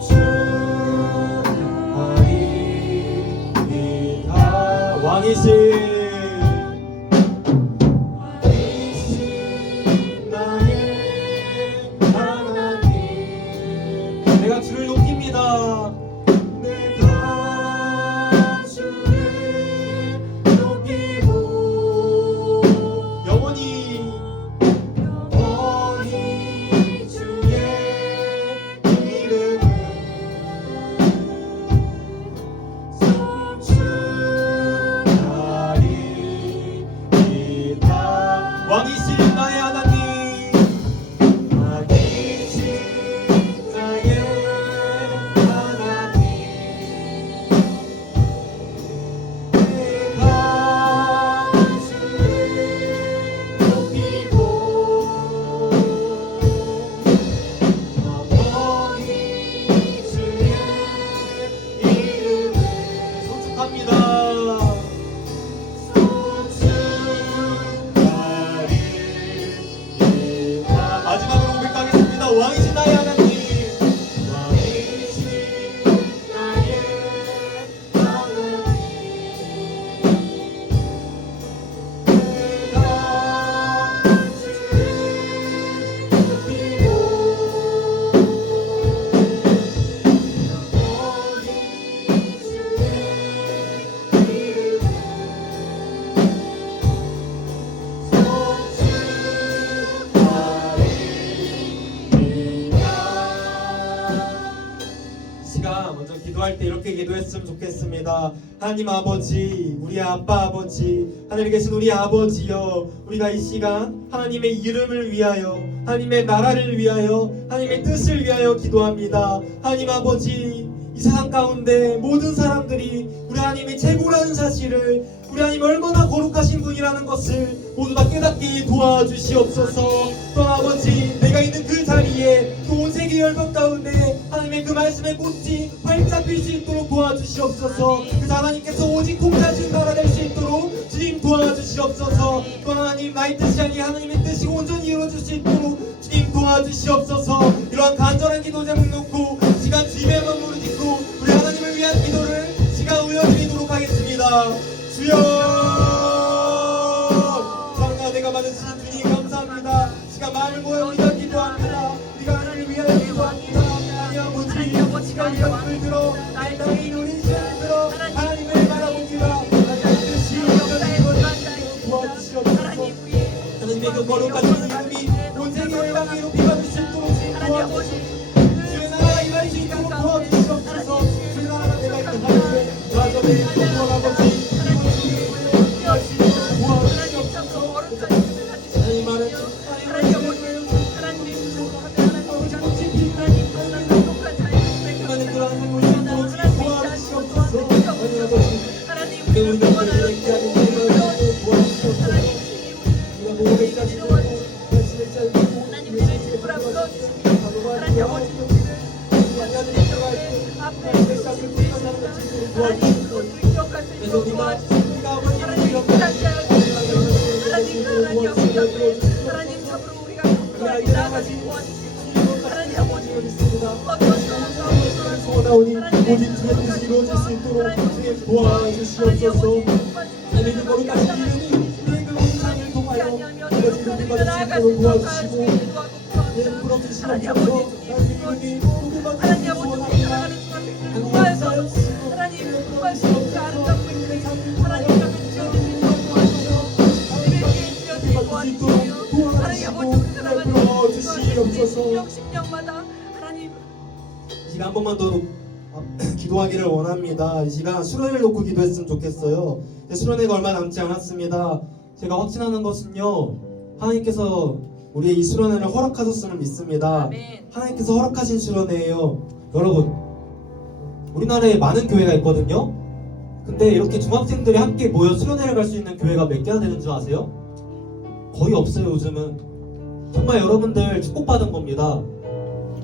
주 기도할 때 이렇게 기도했으면 좋겠습니다. 하나님 아버지, 우리 아빠 아버지, 하늘에 계신 우리 아버지여, 우리가 이 시간 하나님의 이름을 위하여, 하나님의 나라를 위하여, 하나님의 뜻을 위하여 기도합니다. 하나님 아버지, 이 세상 가운데 모든 사람들이 우리 하나님이 최고라는 사실을, 우리 하나님 얼마나 거룩하신 분이라는 것을 모두 다 깨닫게 도와주시옵소서. 또 아버지, 내가 있는 그 자리에 또 온 세계 열방 가운데 하나님의 그 말씀의 꽃이 활짝 필 수 있도록 도와주시옵소서. 그래서 하나님께서 오직 공자신 나라 될 수 있도록 주님 도와주시옵소서. 또 하나님, 나의 뜻이 아니 하나님의 뜻이 온전히 이루어질 수 있도록 주님 도와주시옵소서. 이러한 간절한 기도 제목 놓고 시간 주님의 마음으로 짓고 우리 하나님을 위한 기도를 시간 올려드리도록 하겠습니다. 주여, 사랑과 내가 받으신 주님 감사합니다. 시간 마음을 모여 우리가 기도합니다. 우리가 하나님을 위하여 기도합니다. 하나님 아버지, 시간 이것을 들어 내 땅에 있는 우리 시간을 들어 하나님을 바라봅니다. 하나님의 뜻이 온전히 이루어지도록 도와주시옵소서. 하나님의 그 거룩한 이름이 온 세계 열방에 높이 받을 수 있도록 도와주시옵소서. 주의 나라가 임할 수 있도록 도와주시옵소서. 주의 나라가 내가 있는 하나님의 나저의 소중한 아버지, 소원하오니 오직 주의 뜻이 이루어질 수 있도록 주님 도와주시옵소서. 하나님의 거룩하신 이름이 우리의 그 세상을 통하여 아버지 이름을 받을 수 있도록 도와주시고 예를 부러주시옵소서. 하나님의 이름이 복을 받을 수 있도록 소원합니다. 하나님 사역시고 하나님 부르시옵소서. 하나님의 삶을 통하여 이 시간 한 번만 더 기도하기를 원합니다. 이 시간 수련회를 놓고 기도했으면 좋겠어요. 수련회가 얼마 남지 않았습니다. 제가 확신하는 것은요, 하나님께서 우리의 이 수련회를 허락하셨음을 믿습니다. 하나님께서 허락하신 수련회예요. 여러분, 우리나라에 많은 교회가 있거든요. 근데 이렇게 중학생들이 함께 모여 수련회를 갈 수 있는 교회가 몇 개나 되는 줄 아세요? 거의 없어요. 요즘은 정말 여러분들 축복받은 겁니다.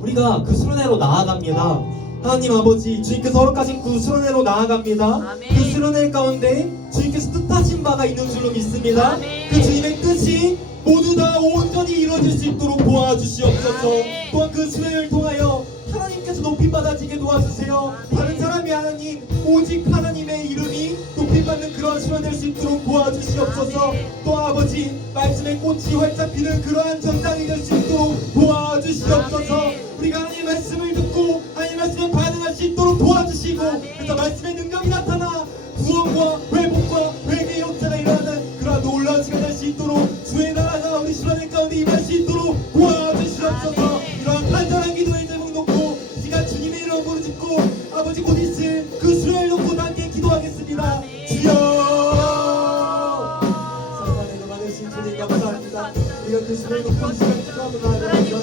우리가 그 수련회로 나아갑니다. 하나님 아버지, 주님께서 허락하신 그 수련회로 나아갑니다. 아멘. 그 수련회 가운데 주님께서 뜻하신 바가 있는 줄로 믿습니다. 아멘. 그 주님의 뜻이 모두 다 온전히 이루어질 수 있도록 도와주시옵소서. 아멘. 또한 그 수련회를 통하여 하나님께서 높임 받아지게 도와주세요. 다른 사람이 하나님, 오직 하나님의 이름이 높임 받는 그러한 수련회 될 수 있도록 도와주시옵소서. 아멘. 또 아버지, 말씀의 꽃이 활짝 피는 그러한 전장이 될 수 있도록 도와주시옵소서. 아멘. 우리가 하나님의 말씀을 듣고 하나님의 말씀에 반응할 수 있도록 도와주시고, 아멘. 그래서 말씀의 능력이 나타나 구원과 회복과 회개의 역사가 일어나는 그러한 놀라운 시간 될 수 있도록 주의 나라가 우리 수련회 가운데 임할 수 있도록 도와주시옵소서. 아멘. 이러한 간절한 기도의 제목 놓고 시간 주님의 이름으로 부르짖고 아버지 곧 있을 그 수련을 놓고 함께 기도하겠습니다. 아멘. 주여, 사랑하는 많으신 주님 감사합니다. 우리가 그 수련을 놓고 시간 기도하며 나아갑니다.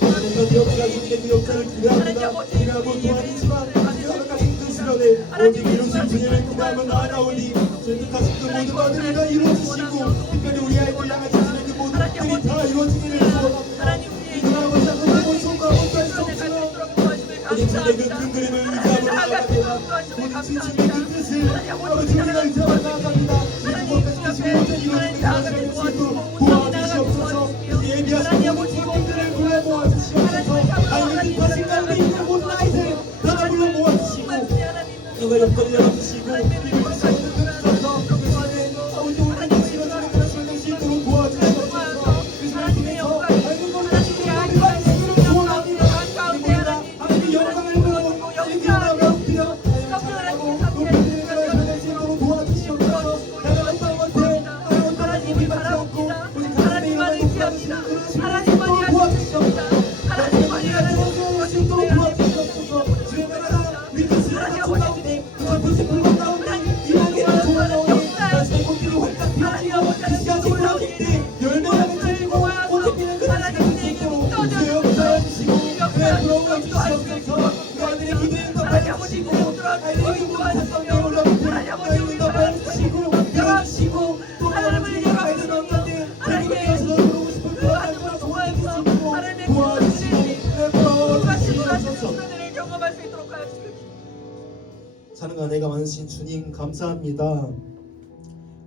하나님의 역사, 주님의 그 역사를 기대합니다. 기대하고 도와주시지만 허락하신 그 수련을 오직 이루신 주님을 기대하며 나아가오니 주님 뜻하신 그 모든 바들이 이루어지시고 특별히 우리 아이들 향하신 주님의 그 모든 것들이 다 이루어지기를 소원합니다. 이들 아버지 하나님의 손과 못할 수 없으나 오직 주님의 그 그림을 의지하며 나아갑니다. 오직 주님의 그 뜻을 아버지 우리가 의지하며 나아갑니다. 주님의 무엇까지 뜻이 온전히 이루어지는 그런 시간이 될 수 있도록 도와주시옵소서. 예비하신 모든 직원들을 불러 모아주시옵소서. 하나님의 뜻하신 가운데 있는 모든 아이들 다 불러 모아주시고 누가 옆구리 열어주시고 그리고 그 시간을 끊으셔서 그 시간에 아버지 오늘 그 시간을 그런 시간 될 수 있도록 도와주시옵소서. 그 시간을 통해서 밝은 것을 주시고 우리 말씀을 소원합니다. 우리가 하나님의 영광을 보고 일어나 배웁니다. 찬양하고 높이는 그런 시간 될 수 있도록 도와주시옵소서. 나는 어떤 것에 나는 어떤 것에 받지 않고 오직 하나님의 이름을 높여주시는 그런 시간 될 수 있도록 도와주시옵소서. 하나님의 이름을 높여주실 수 있도록 도와주시옵소서. 주의 나라가 우리 뜻을 주님 감사합니다.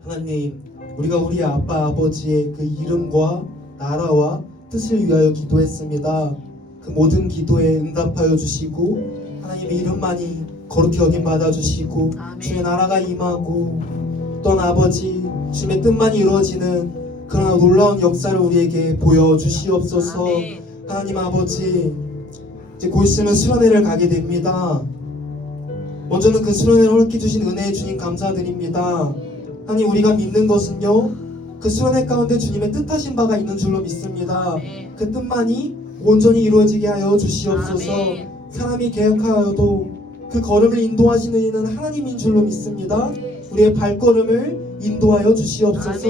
하나님, 우리가 우리 아빠 아버지의 그 이름과 나라와 뜻을 위하여 기도했습니다. 그 모든 기도에 응답하여 주시고 하나님의 이름만이 거룩히 여김 받아주시고 주의 나라가 임하고 또한 아버지 주님의 뜻만이 이루어지는 그런 놀라운 역사를 우리에게 보여주시옵소서. 하나님 아버지, 이제 곧 있으면 수련회를 가게 됩니다. 먼저는 그 수련회를 허락해 주신 은혜의 주님 감사드립니다. 하나님, 우리가 믿는 것은요, 그 수련회 가운데 주님의 뜻하신 바가 있는 줄로 믿습니다. 그 뜻만이 온전히 이루어지게 하여 주시옵소서. 사람이 계획하여도 그 걸음을 인도하시는 이는 하나님인 줄로 믿습니다. 우리의 발걸음을 인도하여 주시옵소서.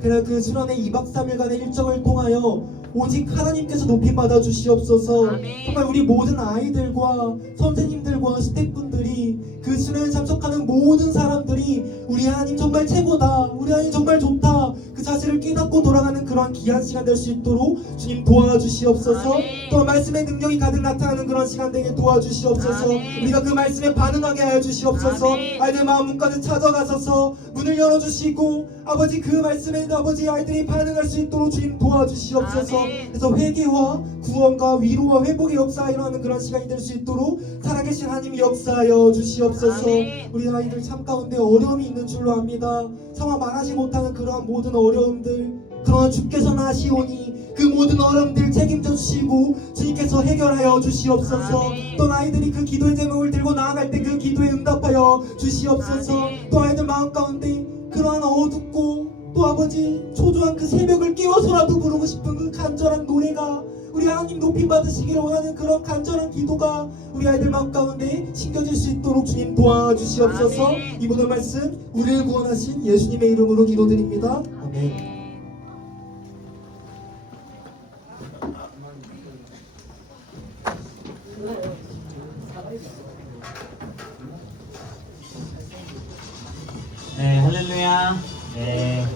그냥 그 수련회 2박 3일간의 일정을 통하여 오직 하나님께서 높이 받아 주시옵소서. 정말 우리 모든 아이들과 선생님들과 스태프분들이 그 수련에 참석하는 모든 사람들이 우리 하나님 정말 최고다, 우리 하나님 정말 좋다, 그 사실을 깨닫고 돌아가는 그런 귀한 시간 될 수 있도록 주님 도와주시옵소서. 또 말씀의 능력이 가득 나타나는 그런 시간 되게 도와주시옵소서. 우리가 그 말씀에 반응하게 하여 주시옵소서. 아이들 마음 문까지 찾아가셔서 문을 열어주시고 아버지 그 말씀에 아버지 아이들이 반응할 수 있도록 주님 도와주시옵소서. 그래서 회개와 구원과 위로와 회복의 역사가 일어나는 그런 시간이 될 수 있도록 살아계신 하나님이 역사하여 주시옵소서. 우리 아이들 삶 가운데 어려움이 있는 줄로 압니다. 상황 말하지 못하는 그러한 모든 어려움들, 그러나 주께서는 아시오니 그 모든 어려움들 책임져 주시고 주님께서 해결하여 주시옵소서. 또 아이들이 그 기도의 제목을 들고 나아갈 때 그 기도에 응답하여 주시옵소서. 또 아이들 마음 가운데 그러한 어둡고 또 아버지 초조한 그 새벽을 깨워서라도 부르고 싶은 그 간절한 노래가 우리 하나님 높임 받으시기를 원하는 그런 간절한 기도가 우리 아이들 마음 가운데 심겨질 수 있도록 주님 도와주시옵소서. 이 모든 말씀 우리를 구원하신 예수님의 이름으로 기도드립니다. 아멘. 네, 할렐루야. 네,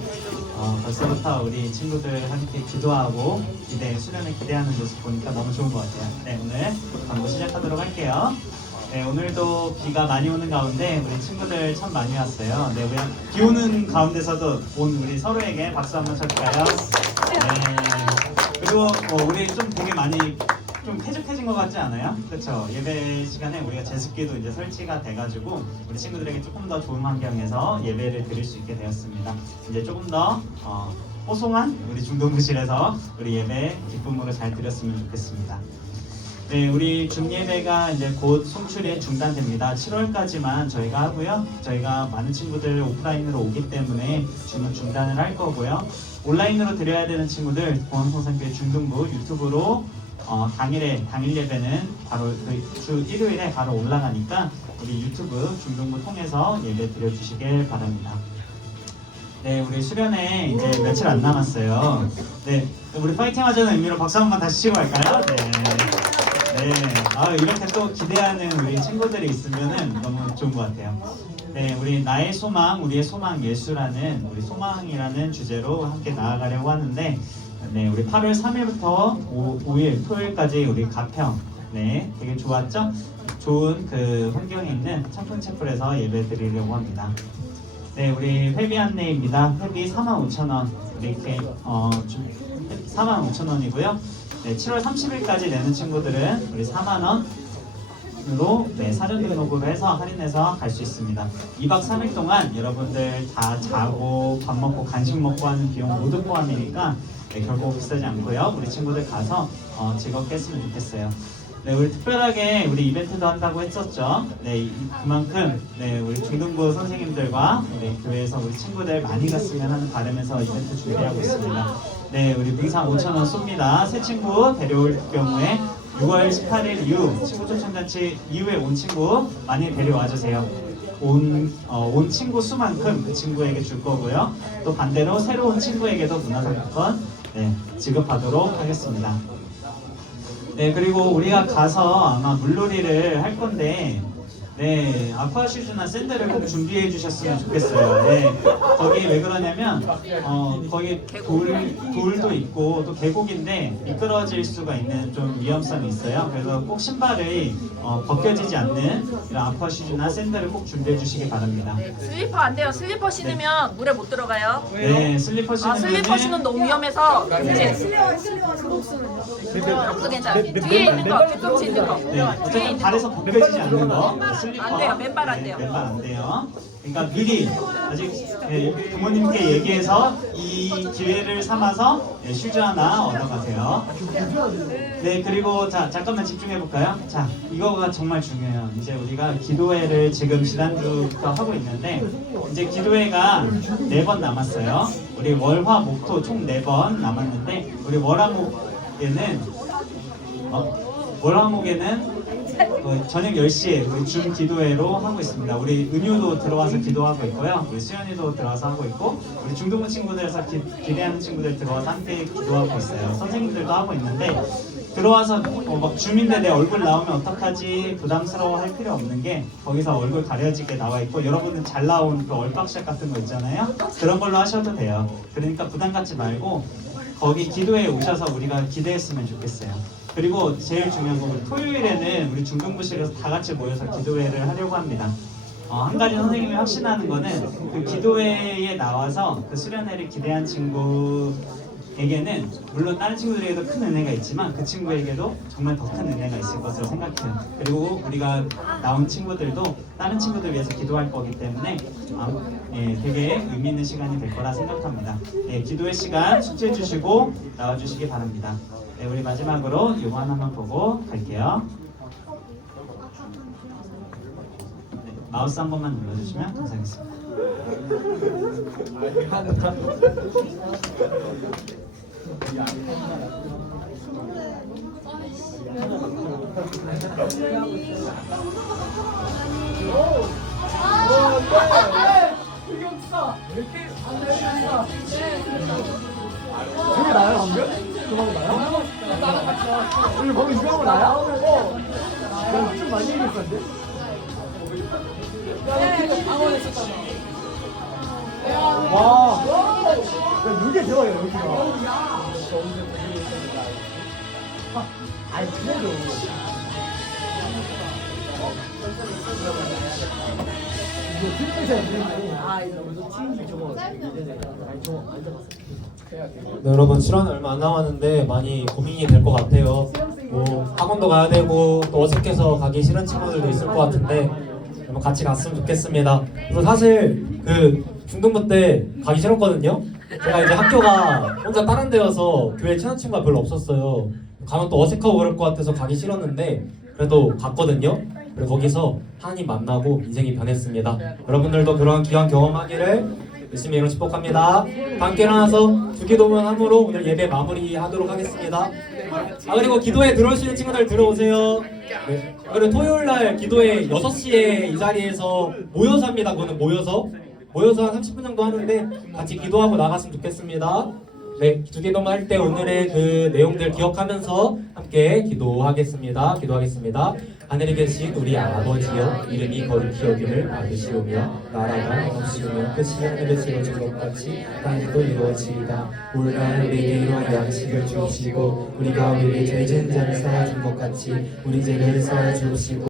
벌써부터 우리 친구들 함께 기도하고 수련회 기대하는 모습 보니까 너무 좋은 것 같아요. 네, 오늘 광고 시작하도록 할게요. 네, 오늘도 비가 많이 오는 가운데 우리 친구들 참 많이 왔어요. 네, 그냥 비 오는 가운데서도 온 우리 서로에게 박수 한번 쳐줄까요? 네, 그리고 우리 좀 되게 많이 좀 쾌적해진 것 같지 않아요? 그렇죠? 예배 시간에 우리가 제습기도 이제 설치가 돼가지고 우리 친구들에게 조금 더 좋은 환경에서 예배를 드릴 수 있게 되었습니다. 이제 조금 더 뽀송한 우리 중동부실에서 우리 예배 기쁨으로 잘 드렸으면 좋겠습니다. 네, 우리 중예배가 이제 곧 송출이 중단됩니다. 7월까지만 저희가 하고요. 저희가 많은 친구들 오프라인으로 오기 때문에 중단을 할 거고요. 온라인으로 드려야 되는 친구들 공항성산교회 중등부 유튜브로 당일 예배는 바로 그 주 일요일에 바로 올라가니까 우리 유튜브 중등부 통해서 예배 드려주시길 바랍니다. 네, 우리 수련회 이제 며칠 안 남았어요. 네, 우리 파이팅 하자는 의미로 박수 한번 다시 치고 갈까요? 네. 네, 이렇게 또 기대하는 우리 친구들이 있으면은 너무 좋은 것 같아요. 네, 우리 나의 소망, 우리의 소망 예수라는 우리 소망이라는 주제로 함께 나아가려고 하는데, 네, 우리 8월 3일부터 5일 토요일까지 우리 가평, 네, 되게 좋았죠? 좋은 그 환경에 있는 청풍채플에서 예배 드리려고 합니다. 네, 우리 회비 안내입니다. 회비 45,000원, 이렇게 45,000원이고요. 네, 7월 30일까지 내는 친구들은 우리 4만 원으로 네, 사전 등록으로 해서 할인해서 갈 수 있습니다. 2박 3일 동안 여러분들 다 자고 밥 먹고 간식 먹고 하는 비용 모두 포함이니까 네, 결코 비싸지 않고요. 우리 친구들 가서 즐겁게 했으면 좋겠어요. 네, 우리 특별하게 우리 이벤트도 한다고 했었죠. 네, 그만큼 네, 우리 중등부 선생님들과 우리 교회에서 우리 친구들 많이 갔으면 하는 바람에서 이벤트 준비하고 있습니다. 네, 우리 문상 5,000원 쏩니다. 새 친구 데려올 경우에 6월 18일 이후 친구 초청잔치 이후에 온 친구 많이 데려와 주세요. 온 친구 수만큼 그 친구에게 줄 거고요. 또 반대로 새로 온 친구에게도 문화상품권 네, 지급하도록 하겠습니다. 네, 그리고 우리가 가서 아마 물놀이를 할 건데 네, 아쿠아슈즈나 샌들을 꼭 준비해 주셨으면 좋겠어요. 네, 거기 왜 그러냐면 거기 돌도 있고 또 계곡인데 미끄러질 수가 있는 좀 위험성이 있어요. 그래서 꼭 신발이 벗겨지지 않는 이런 아쿠아슈즈나 샌들을 꼭 준비해 주시기 바랍니다. 슬리퍼 안 돼요. 슬리퍼 신으면 물에 못 들어가요. 네, 슬리퍼 신으면 슬리퍼 신으면 너무 위험해서 이제 그것도 괜찮아. 뒤에 있는 거, 뒤꿈치 있는 거. 네, 어쨌든 발에서 벗겨지지 않는 거 슬리퍼 안 돼요. 맨발 안 돼요. 네, 맨발 안 돼요. 그러니까 미리 아직 부모님께 얘기해서 이 기회를 삼아서 슈즈 하나 얻어가세요. 네, 그리고 자 잠깐만 집중해 볼까요? 자, 이거가 정말 중요해요. 이제 우리가 기도회를 지금 지난주부터 하고 있는데 이제 기도회가 4번 남았어요. 우리 월화 목토 총 4번 남았는데 우리 월화목에는 저녁 10시에 우리 줌 기도회로 하고 있습니다. 우리 은유도 들어와서 기도하고 있고요. 우리 수연이도 들어와서 하고 있고 우리 중동부 친구들에서 기대하는 친구들 들어와서 함께 기도하고 있어요. 선생님들도 하고 있는데 들어와서 막 줌인데 내 얼굴 나오면 어떡하지 부담스러워 할 필요 없는 게 거기서 얼굴 가려지게 나와 있고 여러분은 잘 나온 그 얼박샷 같은 거 있잖아요. 그런 걸로 하셔도 돼요. 그러니까 부담 갖지 말고 거기 기도회에 오셔서 우리가 기대했으면 좋겠어요. 그리고 제일 중요한 건 우리 토요일에는 우리 중동부실에서 다 같이 모여서 기도회를 하려고 합니다. 한 가지 선생님이 확신하는 거는 그 기도회에 나와서 그 수련회를 기대한 친구에게는 물론 다른 친구들에게도 큰 은혜가 있지만 그 친구에게도 정말 더 큰 은혜가 있을 것으로 생각해요. 그리고 우리가 나온 친구들도 다른 친구들 위해서 기도할 거기 때문에 되게 의미 있는 시간이 될 거라 생각합니다. 기도회 시간 숙지해 주시고 나와 주시기 바랍니다. 네, 우리 마지막으로 이거 하나만 보고 갈게요. 네, 마우스 한 번만 눌러주시면 감사하겠습니다. 저게 나요 방금? 그거 나요? 우리 거기 유명한 거 나요? 좀 많이 얘기했었는데? 와, 야, 이게 대박이야 여기가. 아니 그래도. 이거 트리플샷 되는데. 이거 팀 저거 저거 앉아봤어. 네, 여러분 출연 얼마 안 남았는데 많이 고민이 될 것 같아요. 뭐 학원도 가야 되고 또 어색해서 가기 싫은 친구들도 있을 것 같은데 한번 같이 갔으면 좋겠습니다. 그리고 사실 그 중등부 때 가기 싫었거든요. 제가 이제 학교가 혼자 다른 데여서 교회 친한 친구가 별로 없었어요. 가면 또 어색하고 그럴 것 같아서 가기 싫었는데 그래도 갔거든요. 그리고 거기서 하나님 만나고 인생이 변했습니다. 여러분들도 그런 귀한 경험하기를 열심히 축복합니다. 함께 일어나서 주기도문 함으로 오늘 예배 마무리하도록 하겠습니다. 그리고 기도회 들어오시는 친구들 들어오세요. 네. 그리고 토요일날 기도회 6시에 이 자리에서 모여서 합니다. 그거는 모여서 한 30분 정도 하는데 같이 기도하고 나갔으면 좋겠습니다. 네, 주기도문 할 때 오늘의 그 내용들 기억하면서 함께 기도하겠습니다. 하늘에 계신 우리 아버지여, 이름이 거룩히 여김을 받으시오며 나라가 없으면 끝이 하늘에서 이루어진 것 같이 땅에도 이루어지이다. 오늘날 우리에게 이러한 양식을 주시고 우리가 우리에게 죄 지은 자를 사하여 준 것 같이 우리 죄를 사하여 주시고